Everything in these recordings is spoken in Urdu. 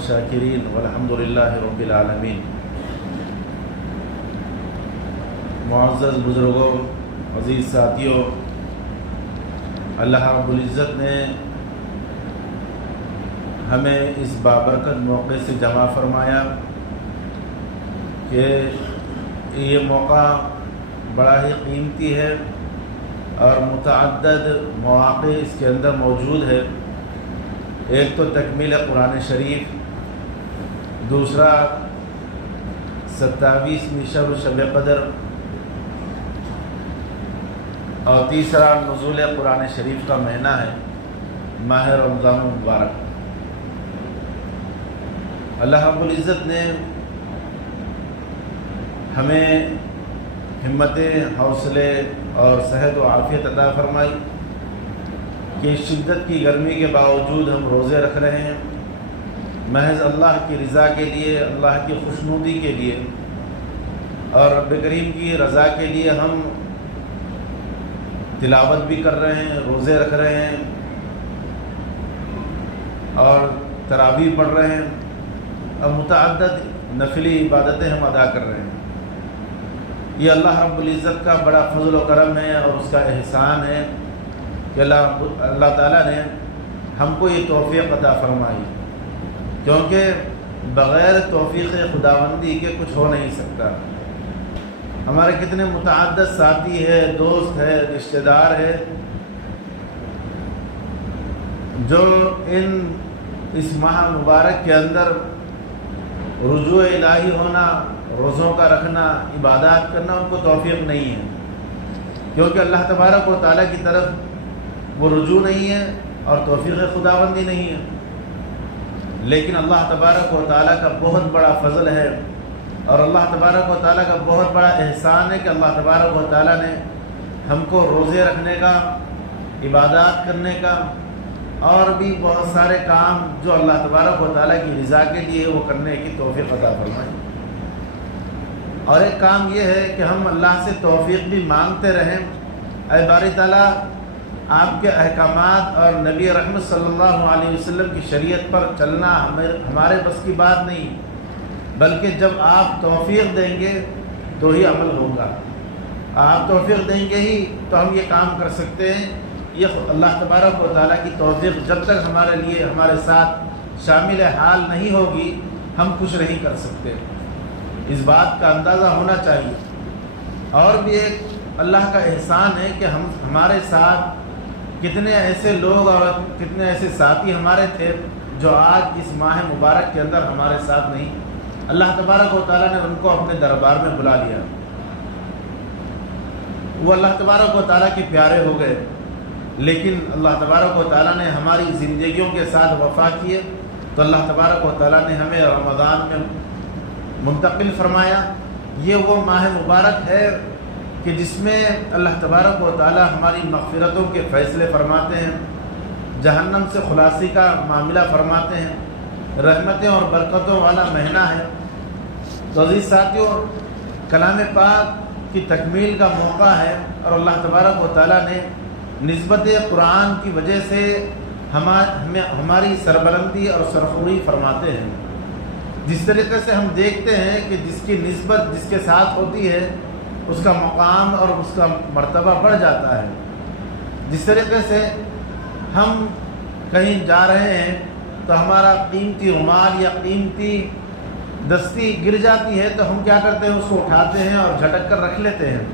شاکرین والحمد للہ رب العالمین۔ معزز بزرگوں، عزیز ساتھیوں، اللہ رب العزت نے ہمیں اس بابرکت موقع سے جمع فرمایا کہ یہ موقع بڑا ہی قیمتی ہے اور متعدد مواقع اس کے اندر موجود ہے۔ ایک تو تکمیل قرآن شریف، دوسرا 27ویں شب قدر، اور تیسرا نزول قرآن شریف کا مہینہ ہے، ماہ رمضان المبارک۔ اللہ رب العزت نے ہمیں ہمت، حوصلے اور صحت و عافیت عطا فرمائی کہ شدت کی گرمی کے باوجود ہم روزے رکھ رہے ہیں، محض اللہ کی رضا کے لیے، اللہ کی خوشنودی کے لیے اور رب کریم کی رضا کے لیے ہم تلاوت بھی کر رہے ہیں، روزے رکھ رہے ہیں اور تراویح پڑھ رہے ہیں اور متعدد نفلی عبادتیں ہم ادا کر رہے ہیں۔ یہ اللہ رب العزت کا بڑا فضل و کرم ہے اور اس کا احسان ہے کہ اللہ تعالیٰ نے ہم کو یہ توفیق عطا فرمائی، کیونکہ بغیر توفیق خداوندی کے کچھ ہو نہیں سکتا۔ ہمارے کتنے متعدد ساتھی ہیں، دوست ہیں، رشتہ دار ہیں جو اس ماہ مبارک کے اندر رجوع الہی ہونا، روزوں کا رکھنا، عبادات کرنا ان کو توفیق نہیں ہے، کیونکہ اللہ تبارک و تعالیٰ کی طرف وہ رجوع نہیں ہے اور توفیق خداوندی نہیں ہے۔ لیکن اللہ تبارک و تعالیٰ کا بہت بڑا فضل ہے اور اللہ تبارک و تعالیٰ کا بہت بڑا احسان ہے کہ اللہ تبارک و تعالیٰ نے ہم کو روزے رکھنے کا، عبادات کرنے کا اور بھی بہت سارے کام جو اللہ تبارک و تعالیٰ کی رضا کے لیے وہ کرنے کی توفیق عطا فرمائی۔ اور ایک کام یہ ہے کہ ہم اللہ سے توفیق بھی مانگتے رہیں، اے باری تعالیٰ آپ کے احکامات اور نبی رحمت صلی اللہ علیہ وسلم کی شریعت پر چلنا ہمارے بس کی بات نہیں، بلکہ جب آپ توفیق دیں گے تو ہی عمل ہوگا، آپ توفیق دیں گے ہی تو ہم یہ کام کر سکتے ہیں۔ یہ اللہ تبارک و تعالیٰ کی توفیق جب تک ہمارے لیے، ہمارے ساتھ شامل حال نہیں ہوگی، ہم کچھ نہیں کر سکتے۔ اس بات کا اندازہ ہونا چاہیے۔ اور بھی ایک اللہ کا احسان ہے کہ ہمارے ساتھ کتنے ایسے لوگ اور کتنے ایسے ساتھی ہمارے تھے جو آج اس ماہ مبارک کے اندر ہمارے ساتھ نہیں۔ اللہ تبارک و تعالیٰ نے ان کو اپنے دربار میں بلا لیا، وہ اللہ تبارک و تعالیٰ کے پیارے ہو گئے، لیکن اللہ تبارک و تعالیٰ نے ہماری زندگیوں کے ساتھ وفا کیے تو اللہ تبارک و تعالیٰ نے ہمیں رمضان میں منتقل فرمایا۔ یہ وہ ماہ مبارک ہے کہ جس میں اللہ تبارک و تعالیٰ ہماری مغفرتوں کے فیصلے فرماتے ہیں، جہنم سے خلاصی کا معاملہ فرماتے ہیں، رحمتیں اور برکتوں والا مہینہ ہے۔ تو عزیز ساتھیوں، کلام پاک کی تکمیل کا موقع ہے اور اللہ تبارک و تعالیٰ نے نسبت قرآن کی وجہ سے ہماری سربلندی اور سرخوری فرماتے ہیں۔ جس طریقے سے ہم دیکھتے ہیں کہ جس کی نسبت جس کے ساتھ ہوتی ہے اس کا مقام اور اس کا مرتبہ بڑھ جاتا ہے۔ جس طریقے سے ہم کہیں جا رہے ہیں تو ہمارا قیمتی رومال یا قیمتی دستی گر جاتی ہے تو ہم کیا کرتے ہیں، اس کو اٹھاتے ہیں اور جھٹک کر رکھ لیتے ہیں۔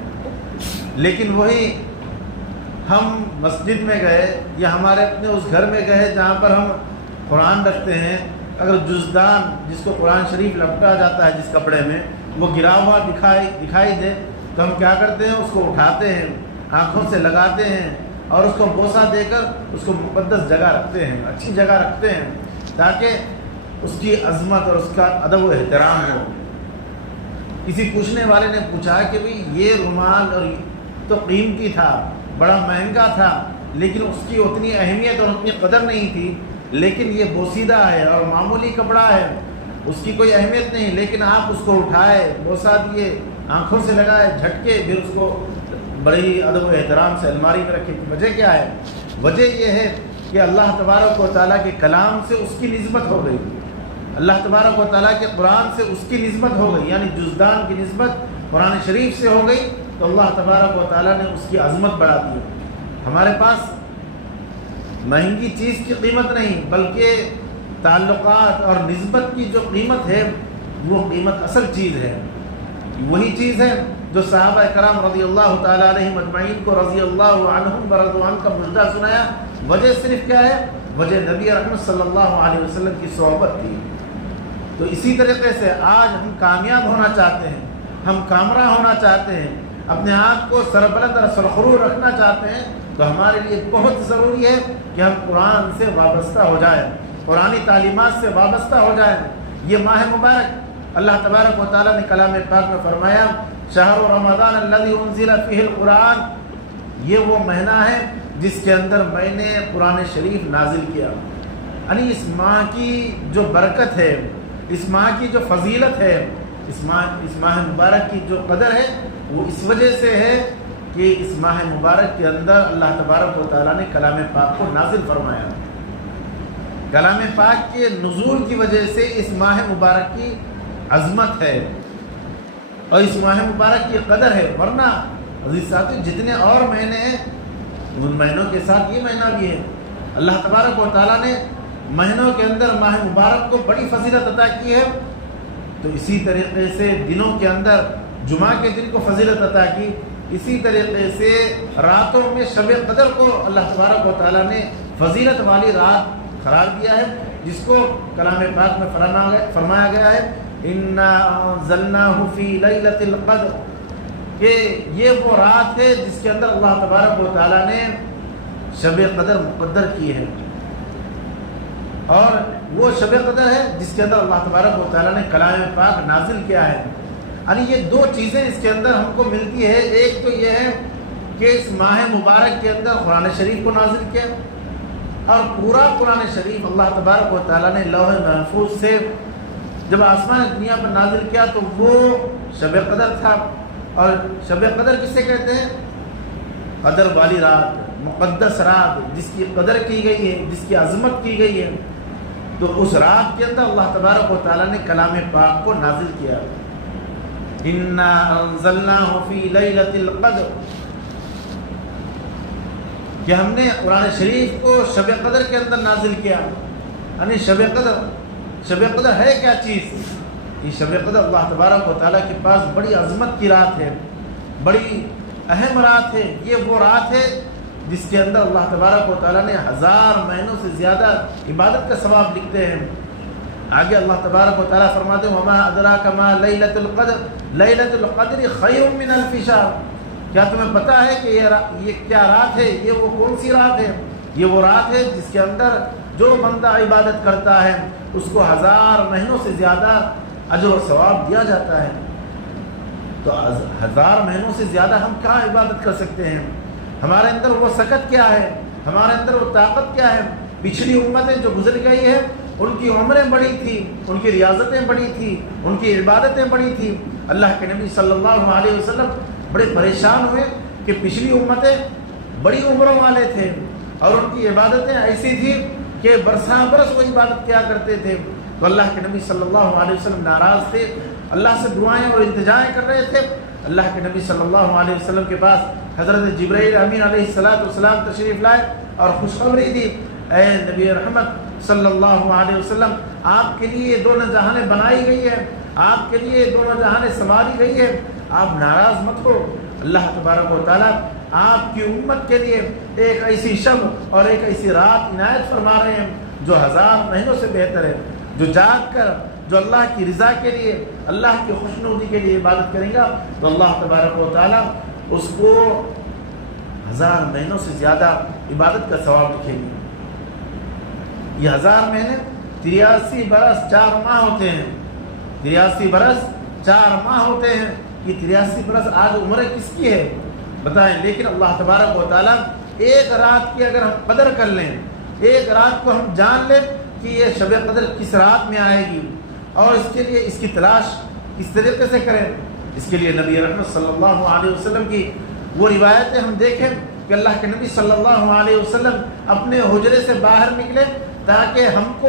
لیکن وہی ہم مسجد میں گئے یا ہمارے اپنے اس گھر میں گئے جہاں پر ہم قرآن رکھتے ہیں، اگر جزدان جس کو قرآن شریف لپٹا جاتا ہے جس کپڑے میں، وہ گرا ہوا دکھائی دے تو ہم کیا کرتے ہیں، اس کو اٹھاتے ہیں، آنکھوں سے لگاتے ہیں اور اس کو بوسہ دے کر اس کو مقدس جگہ رکھتے ہیں، اچھی جگہ رکھتے ہیں تاکہ اس کی عظمت اور اس کا ادب و احترام ہو۔ کسی پوچھنے والے نے پوچھا کہ بھئی یہ رومال اور تو قیمتی تھا، بڑا مہنگا تھا، لیکن اس کی اتنی اہمیت اور اتنی قدر نہیں تھی، لیکن یہ بوسیدہ ہے اور معمولی کپڑا ہے، اس کی کوئی اہمیت نہیں، لیکن آپ اس کو اٹھائے، بوسہ دیے، آنکھوں سے لگائے، جھٹکے، پھر اس کو بڑی ادب و احترام سے الماری میں رکھے۔ وجہ کیا ہے؟ وجہ یہ ہے کہ اللہ تبارک و تعالیٰ کے کلام سے اس کی نسبت ہو گئی۔ اللہ تبارک و تعالیٰ کے قرآن سے اس کی نسبت ہو گئی، یعنی جزدان کی نسبت قرآن شریف سے ہو گئی، تو اللہ تبارک و تعالیٰ نے اس کی عظمت بڑھا دی۔ ہمارے پاس مہنگی چیز کی قیمت نہیں، بلکہ تعلقات اور نسبت کی جو قیمت ہے وہ قیمت اصل چیز ہے۔ وہی چیز ہے جو صحابہ کرام رضی اللہ تعالیٰ علیہم اجمعین کو رضی اللہ عنہم ورضوا عنہ کا مجدہ سنایا۔ وجہ صرف کیا ہے؟ وجہ نبی رحمت صلی اللہ علیہ وسلم کی صحبت تھی۔ تو اسی طریقے سے آج ہم کامیاب ہونا چاہتے ہیں، ہم کامراں ہونا چاہتے ہیں، اپنے آپ کو سربلند اور سرخرور رکھنا چاہتے ہیں، تو ہمارے لیے بہت ضروری ہے کہ ہم قرآن سے وابستہ ہو جائیں، قرآنی تعلیمات سے وابستہ ہو جائیں۔ یہ ماہ مبارک اللہ تبارک و تعالیٰ نے کلام پاک میں فرمایا شہر رمضان الذی انزل فیہ القرآن، یہ وہ مہینہ ہے جس کے اندر میں نے قرآن شریف نازل کیا۔ یعنی اس ماہ کی جو برکت ہے، اس ماہ کی جو فضیلت ہے، اس ماہ مبارک کی جو قدر ہے، وہ اس وجہ سے ہے کہ اس ماہ مبارک کے اندر اللہ تبارک و تعالیٰ نے کلام پاک کو نازل فرمایا۔ کلام پاک کے نزول کی وجہ سے اس ماہ مبارک کی عظمت ہے اور اس ماہ مبارک کی قدر ہے، ورنہ عزیز ساتھی جتنے اور مہینے ہیں ان مہینوں کے ساتھ یہ مہینہ بھی ہے۔ اللہ تبارک و تعالیٰ نے مہینوں کے اندر ماہ مبارک کو بڑی فضیلت عطا کی ہے، تو اسی طریقے سے دنوں کے اندر جمعہ کے دن کو فضیلت عطا کی، اسی طریقے سے راتوں میں شب قدر کو اللہ تبارک و تعالیٰ نے فضیلت والی رات قرار دیا ہے، جس کو کلام پاک میں فرمایا گیا ہے اِنَّا أَنزَلْنَاهُ فِي لَيْلَةِ الْقَدْرِ، کہ یہ وہ رات ہے جس کے اندر اللہ تبارک و تعالیٰ نے شب قدر مقدر کی ہے، اور وہ شب قدر ہے جس کے اندر اللہ تبارک و تعالیٰ نے کلام پاک نازل کیا ہے۔ یعنی یہ دو چیزیں اس کے اندر ہم کو ملتی ہے، ایک تو یہ ہے کہ اس ماہ مبارک کے اندر قرآن شریف کو نازل کیا، اور پورا قرآن شریف اللہ تبارک و تعالیٰ نے لوح محفوظ سے جب آسمان دنیا پر نازل کیا تو وہ شب قدر تھا۔ اور شب قدر کسے کہتے ہیں؟ قدر والی رات، مقدس رات، جس کی قدر کی گئی ہے، جس کی عظمت کی گئی ہے، تو اس رات کے اندر اللہ تبارک و تعالیٰ نے کلام پاک کو نازل کیا۔ اِنَّا أَنزَلْنَاهُ فِي لَيْلَةِ الْقَدْرِ، کہ ہم نے قرآن شریف کو شب قدر کے اندر نازل کیا۔ یعنی شب قدر ہے کیا چیز؟ یہ شب قدر اللہ تبارک و تعالیٰ کے پاس بڑی عظمت کی رات ہے، بڑی اہم رات ہے۔ یہ وہ رات ہے جس کے اندر اللہ تبارک و تعالیٰ نے 1000 مہینوں سے زیادہ عبادت کا ثواب لکھتے ہیں۔ آگے اللہ تبارک و تعالیٰ فرماتے ہیں وَمَا أَدْرَاكَ مَا لَيْلَةُ الْقَدْرِ لَيْلَةُ الْقَدْرِ خَيْرٌ مِّنَ أَلْفِ شَهْرٍ، کیا تمہیں پتہ ہے کہ یہ کیا رات ہے؟ یہ وہ کون سی رات ہے؟ یہ وہ رات ہے جس کے اندر جو بندہ عبادت کرتا ہے اس کو 1000 مہینوں سے زیادہ اجر و ثواب دیا جاتا ہے۔ تو 1000 مہینوں سے زیادہ ہم کہاں عبادت کر سکتے ہیں؟ ہمارے اندر وہ سکت کیا ہے؟ ہمارے اندر وہ طاقت کیا ہے؟ پچھلی امتیں جو گزر گئی ہے ان کی عمریں بڑی تھی، ان کی ریاضتیں بڑی تھی، ان کی عبادتیں بڑی تھی۔ اللہ کے نبی صلی اللہ علیہ وسلم بڑے پریشان ہوئے کہ پچھلی امتیں بڑی عمروں والے تھے اور ان کی عبادتیں ایسی تھی کہ برساں برس وہ عبادت کیا کرتے تھے۔ تو اللہ کے نبی صلی اللہ علیہ وسلم ناراض تھے، اللہ سے دعائیں اور التجائیں کر رہے تھے۔ اللہ کے نبی صلی اللہ علیہ وسلم کے پاس حضرت جبرائیل امین علیہ السلام تشریف لائے اور خوشخبری دی، اے نبی رحمت صلی اللہ علیہ وسلم، آپ کے لیے دونوں جہانیں بنائی گئی ہے، آپ کے لیے دونوں جہانیں سنبھالی گئی ہے، آپ ناراض مت ہو۔ اللہ تبارک و تعالیٰ آپ کی امت کے لیے ایک ایسی شب اور ایک ایسی رات عنایت فرما رہے ہیں جو 1000 مہینوں سے بہتر ہے، جو جاگ کر جو اللہ کی رضا کے لیے، اللہ کی خوشنودی کے لیے عبادت کریں گا تو اللہ تبارک و تعالیٰ اس کو 1000 مہینوں سے زیادہ عبادت کا ثواب لکھیں گے۔ یہ 1000 مہینے 83 برس 4 ماہ ہوتے ہیں، 83 برس 4 ماہ ہوتے ہیں۔ یہ 83 برس آج عمر کس کی ہے بتائیں؟ لیکن اللہ تبارک و تعالیٰ ایک رات کی اگر ہم قدر کر لیں، ایک رات کو ہم جان لیں کہ یہ شب قدر کس رات میں آئے گی اور اس کے لیے اس کی تلاش کس طریقے سے کریں، اس کے لیے نبی رحمت صلی اللہ علیہ وسلم کی وہ روایتیں ہم دیکھیں کہ اللہ کے نبی صلی اللہ علیہ وسلم اپنے حجرے سے باہر نکلے تاکہ ہم کو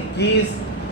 21,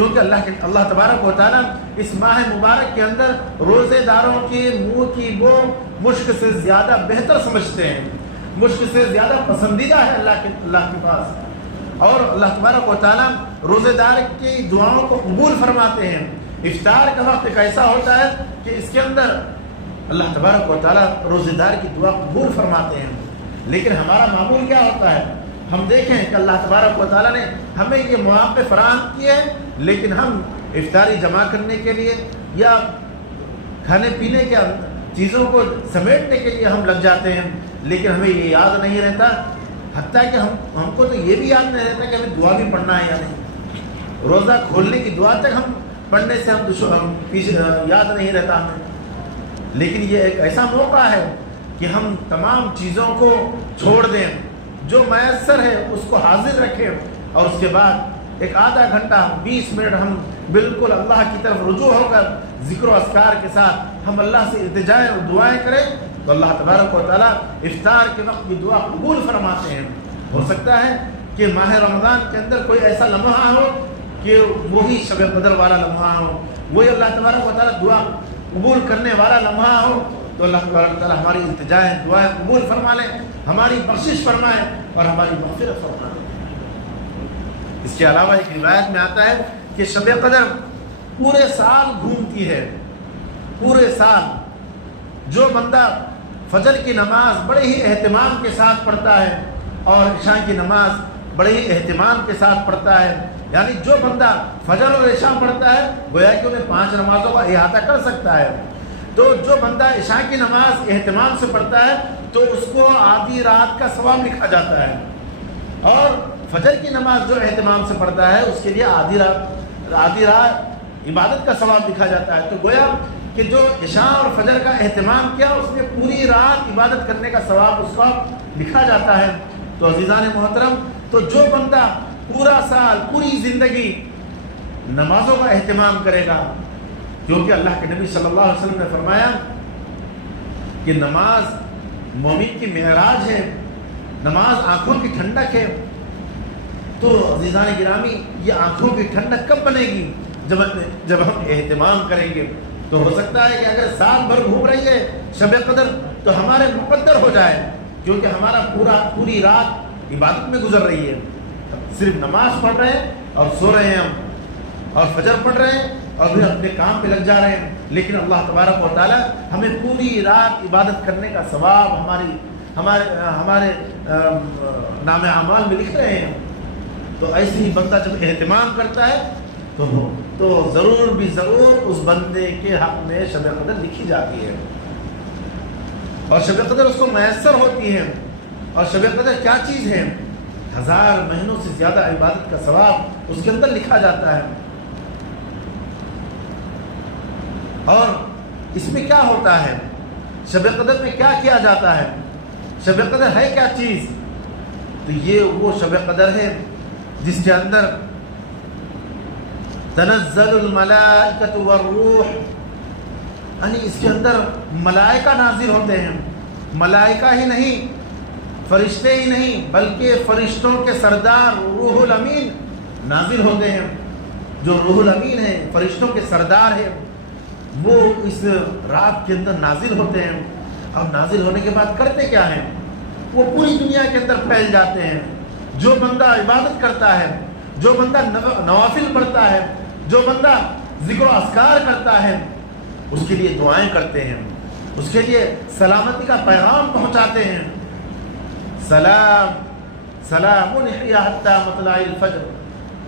کیونکہ اللہ تبارک و تعالیٰ اس ماہ مبارک کے اندر روزے داروں کے منہ کی بو مشک سے زیادہ بہتر سمجھتے ہیں، مشک سے زیادہ پسندیدہ ہے اللہ کے پاس۔ اور اللہ تبارک و تعالیٰ روزے دار کی دعاؤں کو قبول فرماتے ہیں۔ افطار کا وقت ایک ایسا ہوتا ہے کہ اس کے اندر اللہ تبارک و تعالیٰ روزے دار کی دعا قبول فرماتے ہیں، لیکن ہمارا معمول کیا ہوتا ہے؟ ہم دیکھیں کہ اللہ تبارک و تعالیٰ نے ہمیں یہ مواقع فراہم کیے ہیں، لیکن ہم افطاری جمع کرنے کے لیے یا کھانے پینے کے چیزوں کو سمیٹنے کے لیے ہم لگ جاتے ہیں، لیکن ہمیں یہ یاد نہیں رہتا، حتیٰ کہ ہم کو تو یہ بھی یاد نہیں رہتا کہ ہمیں دعا بھی پڑھنا ہے یا نہیں۔ روزہ کھولنے کی دعا تک ہم پڑھنے سے ہم یاد نہیں رہتا ہمیں۔ لیکن یہ ایک ایسا موقع ہے کہ ہم تمام چیزوں کو چھوڑ دیں، جو میسر ہے اس کو حاضر رکھیں، اور اس کے بعد ایک آدھا گھنٹہ 20 منٹ ہم بالکل اللہ کی طرف رجوع ہو کر ذکر و اذکار کے ساتھ ہم اللہ سے التجائیں اور دعائیں کریں، تو اللہ تبارک و تعالیٰ افطار کے وقت کی دعا قبول فرماتے ہیں۔ ہو سکتا ہے کہ ماہ رمضان کے اندر کوئی ایسا لمحہ ہو کہ وہی شب قدر والا لمحہ ہو، وہی اللہ تبارک و تعالیٰ دعا قبول کرنے والا لمحہ ہو، تو اللہ تبارک و تعالیٰ ہماری التجائیں دعائیں قبول فرما لیں، ہماری بخشش فرمائیں اور ہماری مغفرت فرما لیں۔ اس کے علاوہ ایک روایت میں آتا ہے کہ شب قدر پورے سال گھومتی ہے، پورے سال۔ جو بندہ فجر کی نماز بڑے ہی اہتمام کے ساتھ پڑھتا ہے اور عشاء کی نماز بڑے ہی اہتمام کے ساتھ پڑھتا ہے، یعنی جو بندہ فجر اور عشاء پڑھتا ہے گویا کہ انہیں 5 نمازوں کا احاطہ کر سکتا ہے، تو جو بندہ عشاء کی نماز اہتمام سے پڑھتا ہے تو اس کو آدھی رات کا ثواب لکھا جاتا ہے، اور فجر کی نماز جو اہتمام سے پڑھتا ہے اس کے لیے آدھی رات عبادت کا ثواب لکھا جاتا ہے۔ تو گویا کہ جو عشاء اور فجر کا اہتمام کیا اس نے پوری رات عبادت کرنے کا ثواب اس کو لکھا جاتا ہے۔ تو عزیزان محترم، تو جو بندہ پورا سال پوری زندگی نمازوں کا اہتمام کرے گا، کیونکہ اللہ کے نبی صلی اللہ علیہ وسلم نے فرمایا کہ نماز مومن کی معراج ہے، نماز آنکھوں کی ٹھنڈک ہے، تو عزیزان گرامی یہ آنکھوں کی ٹھنڈک کب بنے گی؟ جب ہم اہتمام کریں گے۔ تو ہو سکتا ہے کہ اگر سال بھر گھوم رہی ہے شب قدر تو ہمارے مقدر ہو جائے، کیونکہ ہمارا پوری رات عبادت میں گزر رہی ہے، صرف نماز پڑھ رہے ہیں اور سو رہے ہیں ہم، اور فجر پڑھ رہے ہیں اور پھر اپنے کام پہ لگ جا رہے ہیں، لیکن اللہ تبارک و تعالیٰ ہمیں پوری رات عبادت کرنے کا ثواب ہمارے نام اعمال میں لکھ رہے ہیں۔ تو ایسے ہی بندہ جب اہتمام کرتا ہے تو ضرور بھی ضرور اس بندے کے حق میں شب قدر لکھی جاتی ہے، اور شب قدر اس کو میسر ہوتی ہے۔ اور شب قدر کیا چیز ہے؟ 1000 مہینوں سے زیادہ عبادت کا ثواب اس کے اندر لکھا جاتا ہے۔ اور اس میں کیا ہوتا ہے؟ شب قدر میں کیا کیا جاتا ہے؟ شب قدر ہے کیا چیز؟ تو یہ وہ شب قدر ہے جس کے اندر تنزل الملائکۃ والروح، یعنی اس کے اندر ملائکہ نازل ہوتے ہیں، ملائکہ ہی نہیں، فرشتے ہی نہیں، بلکہ فرشتوں کے سردار روح الامین نازل ہوتے ہیں۔ جو روح الامین ہے، فرشتوں کے سردار ہیں، وہ اس رات کے اندر نازل ہوتے ہیں، اور نازل ہونے کے بعد کرتے کیا ہیں؟ وہ پوری دنیا کے اندر پھیل جاتے ہیں۔ جو بندہ عبادت کرتا ہے، جو بندہ نوافل پڑھتا ہے، جو بندہ ذکر و اذکار کرتا ہے، اس کے لیے دعائیں کرتے ہیں، اس کے لیے سلامتی کا پیغام پہنچاتے ہیں۔ سلام ہی حتی مطلع الفجر،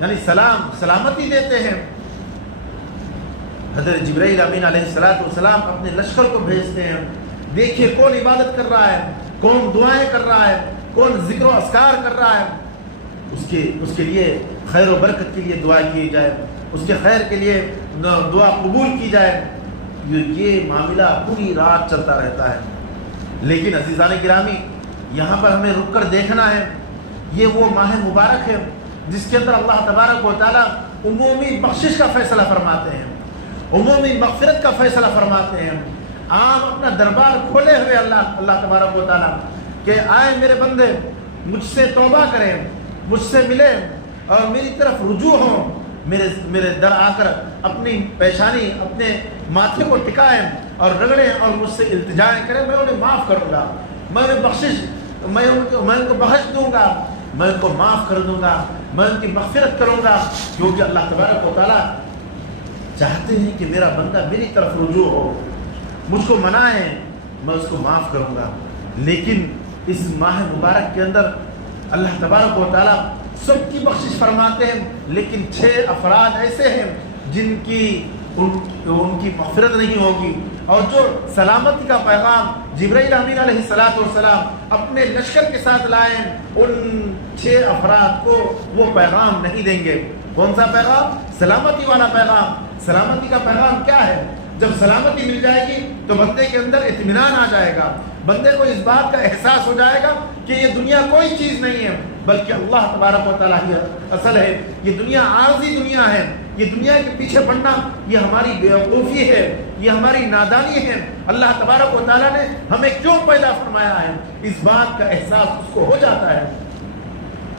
یعنی سلامتی دیتے ہیں۔ حضرت جبرائیل امین علیہ السلام اپنے لشکر کو بھیجتے ہیں، دیکھیے کون عبادت کر رہا ہے، کون دعائیں کر رہا ہے، کون ذکر و اذکار کر رہا ہے، اس کے لیے خیر و برکت کے لیے دعا کی جائے، اس کے خیر کے لیے دعا قبول کی جائے۔ یہ معاملہ پوری رات چلتا رہتا ہے۔ لیکن عزیزان گرامی، یہاں پر ہمیں رک کر دیکھنا ہے، یہ وہ ماہ مبارک ہے جس کے اندر اللہ تبارک و تعالیٰ عمومی بخشش کا فیصلہ فرماتے ہیں، عمومی مغفرت کا فیصلہ فرماتے ہیں۔ عام اپنا دربار کھولے ہوئے اللہ تبارک و تعالیٰ کہ آئے میرے بندے، مجھ سے توبہ کریں، مجھ سے ملیں اور میری طرف رجوع ہوں، میرے در آ کر اپنی پیشانی اپنے ماتھے کو ٹکائیں اور رگڑیں اور مجھ سے التجائیں کریں، میں انہیں معاف کروں گا، میں ان کو بخش دوں گا، میں ان کو معاف کر دوں گا، میں ان کی مغفرت کروں گا، کیونکہ اللہ تبارک و تعالیٰ چاہتے ہیں کہ میرا بندہ میری طرف رجوع ہو، مجھ کو منائے، میں اس کو معاف کروں گا۔ لیکن اس ماہ مبارک کے اندر اللہ تبارک و تعالیٰ سب کی بخشش فرماتے ہیں، لیکن 6 افراد ایسے ہیں جن کی ان کی مغفرت نہیں ہوگی، اور جو سلامتی کا پیغام جبرائیل امین علیہ السلام اپنے لشکر کے ساتھ لائے، ان 6 افراد کو وہ پیغام نہیں دیں گے۔ کون سا پیغام؟ سلامتی والا پیغام۔ سلامتی کا پیغام کیا ہے؟ جب سلامتی مل جائے گی تو بندے کے اندر اطمینان آ جائے گا، بندے کو اس بات کا احساس ہو جائے گا کہ یہ دنیا کوئی چیز نہیں ہے، بلکہ اللہ تبارک و تعالیٰ ہی اصل ہے۔ یہ دنیا عارضی دنیا ہے، یہ دنیا کے پیچھے پڑنا یہ ہماری بیوقوفی ہے، یہ ہماری نادانی ہے۔ اللہ تبارک و تعالیٰ نے ہمیں کیوں پیدا فرمایا ہے، اس بات کا احساس اس کو ہو جاتا ہے۔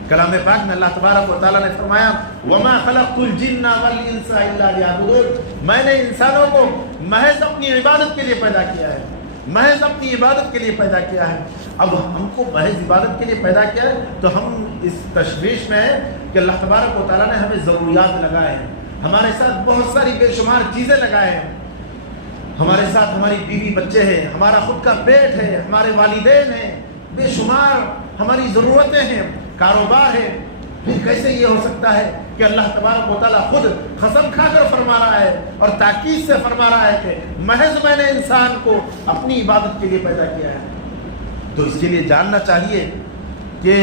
کلام پاک میں اللہ تبارک و تعالیٰ نے فرمایا وَمَا خَلَقْتُ الْجِنَّ وَالْإِنسَ إِلَّا لِيَعْبُدُونِ، میں نے انسانوں کو محض اپنی عبادت کے لیے پیدا کیا ہے، محض اپنی عبادت کے لیے پیدا کیا ہے۔ اب ہم کو محض عبادت کے لیے پیدا کیا ہے تو ہم اس تشویش میں ہیں کہ اللہ تبارک و تعالیٰ نے ہمیں ضروریات لگائے ہیں، ہمارے ساتھ بہت ساری بے شمار چیزیں لگائے ہیں، ہمارے ساتھ ہماری بیوی بچے ہیں، ہمارا خود کا پیٹ ہے، ہمارے والدین ہیں، بے شمار ہماری ضرورتیں ہیں، کاروبار ہے۔ پھر کیسے یہ ہو سکتا ہے کہ اللہ تبارک و تعالیٰ خود قسم کھا کر فرما رہا ہے اور تاکید سے فرما رہا ہے کہ محض میں نے انسان کو اپنی عبادت کے لیے پیدا کیا ہے؟ تو اس کے لیے جاننا چاہیے کہ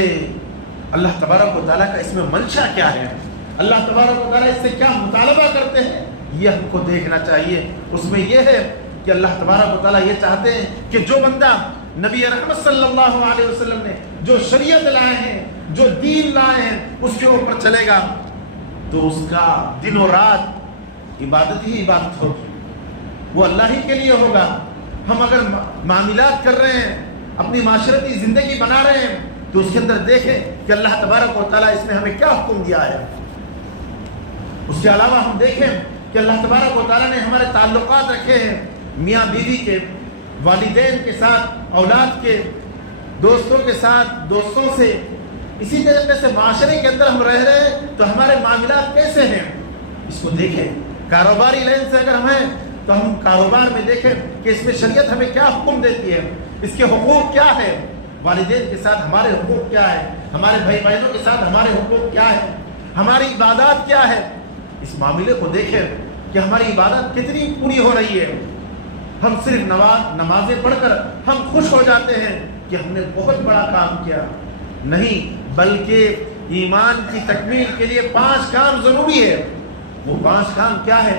اللہ تبارک و تعالیٰ کا اس میں منشا کیا ہے، اللہ تبارک و تعالیٰ اس سے کیا مطالبہ کرتے ہیں، یہ ہم کو دیکھنا چاہیے۔ اس میں یہ ہے کہ اللہ تبارک و تعالیٰ یہ چاہتے ہیں کہ جو بندہ نبی رحمت صلی اللہ علیہ وسلم نے جو شریعت لائے ہیں، جو دین لائے ہیں، اس کے اوپر چلے گا تو اس کا دن و رات عبادت ہی عبادت ہوگی، وہ اللہ ہی کے لیے ہوگا۔ ہم اگر معاملات کر رہے ہیں، اپنی معاشرتی زندگی بنا رہے ہیں، تو اس کے اندر دیکھیں کہ اللہ تبارک و تعالیٰ اس میں ہمیں کیا حکم دیا ہے۔ اس کے علاوہ ہم دیکھیں کہ اللہ تبارک و تعالیٰ نے ہمارے تعلقات رکھے ہیں، میاں بیوی کے، والدین کے ساتھ، اولاد کے، دوستوں کے ساتھ، دوستوں سے، اسی طریقے سے معاشرے کے اندر ہم رہ رہے ہیں تو ہمارے معاملات کیسے ہیں، اس کو دیکھیں۔ کاروباری لائن سے اگر ہم ہیں تو ہم کاروبار میں دیکھیں کہ اس میں شریعت ہمیں کیا حکم دیتی ہے، اس کے حقوق کیا ہے، والدین کے ساتھ ہمارے حقوق کیا ہے، ہمارے بھائی بہنوں کے ساتھ ہمارے حقوق کیا ہے، ہماری عبادات کیا ہے۔ اس معاملے کو دیکھیں کہ ہماری عبادت کتنی پوری ہو رہی ہے۔ ہم صرف نمازیں پڑھ کر ہم خوش ہو جاتے ہیں کہ ہم نے بہت بڑا کام کیا، نہیں، بلکہ ایمان کی تکمیل کے لیے 5 کام ضروری ہے۔ وہ 5 کام کیا ہے؟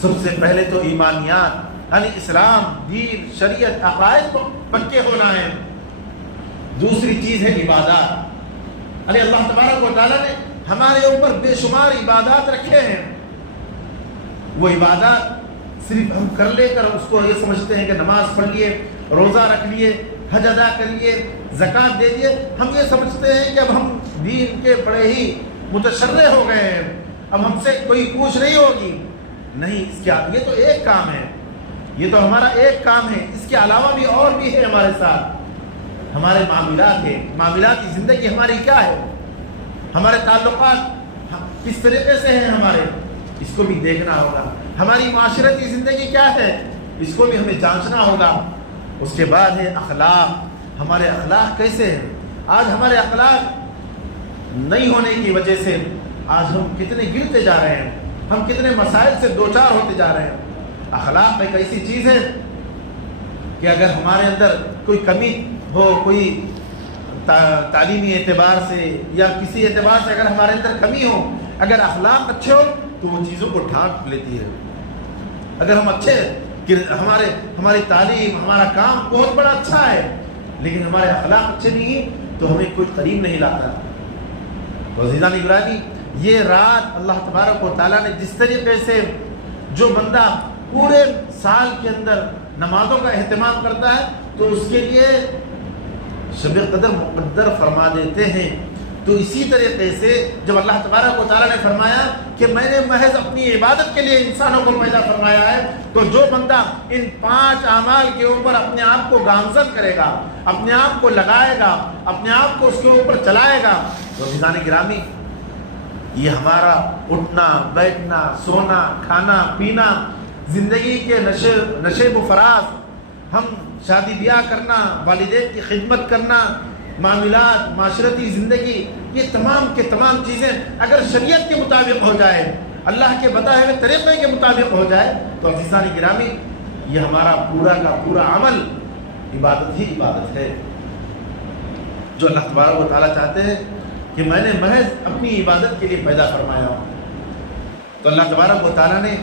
سب سے پہلے تو ایمانیات، یعنی اسلام، دین، شریعت، عقائد کو پکے ہونا ہے۔ دوسری چیز ہے عبادات، یعنی اللہ تبارک و تعالیٰ نے ہمارے اوپر بے شمار عبادات رکھے ہیں۔ وہ عبادات صرف ہم کر لے کر اس کو یہ سمجھتے ہیں کہ نماز پڑھ لیے، روزہ رکھ لیے، حج ادا کر لیے، زکوٰۃ دے دیے، ہم یہ سمجھتے ہیں کہ اب ہم دین کے بڑے ہی متشرع ہو گئے ہیں، اب ہم سے کوئی پوچھ نہیں ہوگی۔ نہیں، اس کے یہ تو ایک کام ہے، یہ تو ہمارا ایک کام ہے، اس کے علاوہ بھی اور بھی ہے ہمارے ساتھ، ہمارے معاملات ہے، معاملاتی زندگی ہماری کیا ہے، ہمارے تعلقات کس طریقے سے ہیں ہمارے، اس کو بھی دیکھنا ہوگا۔ ہماری معاشرتی زندگی کیا ہے، اس کو بھی ہمیں جانچنا ہوگا۔ اس کے بعد ہے اخلاق، ہمارے اخلاق کیسے ہیں۔ آج ہمارے اخلاق نہیں ہونے کی وجہ سے آج ہم کتنے گرتے جا رہے ہیں، ہم کتنے مسائل سے دوچار ہوتے جا رہے ہیں۔ اخلاق ایک ایسی چیز ہے کہ اگر ہمارے اندر کوئی کمی ہو، کوئی تعلیمی اعتبار سے یا کسی اعتبار سے اگر ہمارے اندر کمی ہو، اگر اخلاق اچھے ہو تو وہ چیزوں کو ڈھانپ لیتی ہے۔ اگر ہم اچھے، ہماری تعلیم، ہمارا کام بہت بڑا اچھا ہے، لیکن ہمارے اخلاق اچھے نہیں تو ہمیں کوئی قریب نہیں لاتا۔ عزیزان گرامی، یہ رات اللہ تبارک و تعالیٰ نے جس طریقے سے جو بندہ پورے سال کے اندر نمازوں کا اہتمام کرتا ہے تو اس کے لیے شب قدر مقدر فرما دیتے ہیں۔ تو اسی طریقے سے جب اللہ تبارک و تعالیٰ نے فرمایا کہ میں نے محض اپنی عبادت کے لیے انسانوں کو پیدا فرمایا ہے، تو جو بندہ ان 5 اعمال کے اوپر اپنے آپ کو گامزن کرے گا، اپنے آپ کو لگائے گا، اپنے آپ کو اس کے اوپر چلائے گا، تو عزیزان گرامی یہ ہمارا اٹھنا بیٹھنا سونا کھانا پینا، زندگی کے نشیب و فراز، ہم شادی بیاہ کرنا، والدین کی خدمت کرنا، معاملات، معاشرتی زندگی، یہ تمام کے تمام چیزیں اگر شریعت کے مطابق ہو جائے، اللہ کے بتائے ہوئے طریقے کے مطابق ہو جائے، تو عزیزان گرامی یہ ہمارا پورا کا پورا عمل عبادت ہی عبادت ہے، جو اللہ تبارک و تعالیٰ چاہتے ہیں کہ میں نے محض اپنی عبادت کے لیے پیدا فرمایا ہوں۔ تو اللہ تبارک و تعالیٰ نے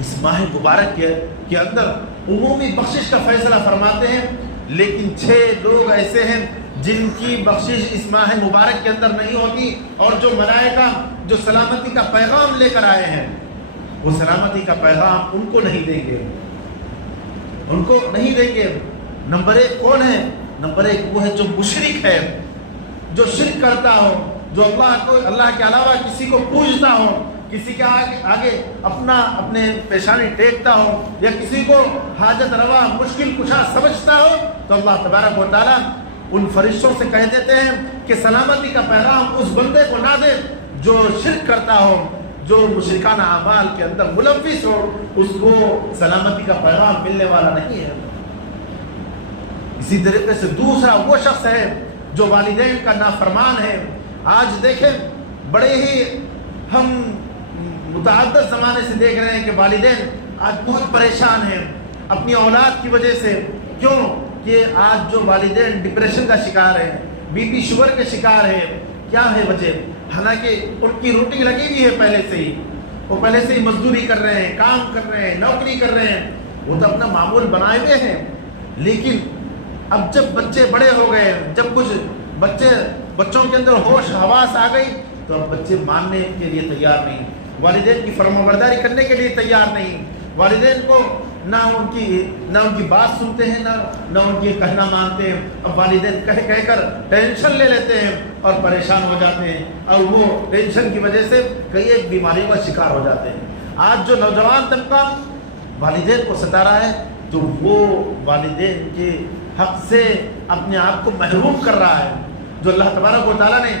اس ماہ مبارک کے اندر عمومی بخشش کا فیصلہ فرماتے ہیں، لیکن 6 لوگ ایسے ہیں جن کی بخشش اس ماہ مبارک کے اندر نہیں ہوتی، اور جو ملائکہ جو سلامتی کا پیغام لے کر آئے ہیں، وہ سلامتی کا پیغام ان کو نہیں دیں گے، ان کو نہیں دیں گے۔ نمبر 1 کون ہے؟ نمبر 1 وہ ہے جو مشرک ہے، جو شرک کرتا ہو، جو اللہ کے علاوہ کسی کو پوجتا ہو، کسی کے آگے اپنے پیشانی ٹیکتا ہو، یا کسی کو حاجت روا مشکل کشا سمجھتا ہو، تو اللہ تبارک و تعالیٰ ان فرشتوں سے کہہ دیتے ہیں کہ سلامتی کا پیغام اس بندے کو نہ دے جو شرک کرتا ہو، جو مشرکانہ اعمال کے اندر ملوث ہو، اس کو سلامتی کا پیغام ملنے والا نہیں ہے۔ اسی طریقے سے دوسرا وہ شخص ہے جو والدین کا نافرمان ہے۔ آج دیکھیں بڑے ہی ہم متعدد زمانے سے دیکھ رہے ہیں کہ والدین آج بہت پریشان ہیں اپنی اولاد کی وجہ سے۔ کیوں کہ آج جو والدین ڈپریشن کا شکار ہیں، بی پی شوگر کے شکار ہیں، کیا ہے وجہ؟ حالانکہ ان کی روٹی لگی ہوئی ہے پہلے سے ہی، وہ پہلے سے ہی مزدوری کر رہے ہیں، کام کر رہے ہیں، نوکری کر رہے ہیں، وہ تو اپنا معمول بنائے ہوئے ہیں، لیکن اب جب بچے بڑے ہو گئے، جب کچھ بچوں کے اندر ہوش حواس آ گئی، تو اب بچے ماننے کے لیے تیار نہیں، والدین کی فرمانبرداری کرنے کے لیے تیار نہیں، والدین کو نہ ان کی بات سنتے ہیں، نہ ان کی کہنا مانتے ہیں۔ اب والدین کہہ کر ٹینشن لے لیتے ہیں اور پریشان ہو جاتے ہیں، اور وہ ٹینشن کی وجہ سے کئی ایک بیماریوں کا شکار ہو جاتے ہیں۔ آج جو نوجوان طبقہ والدین کو ستا رہا ہے، تو وہ والدین کے حق سے اپنے آپ کو محروم کر رہا ہے، جو اللہ تبارک و تعالیٰ نے،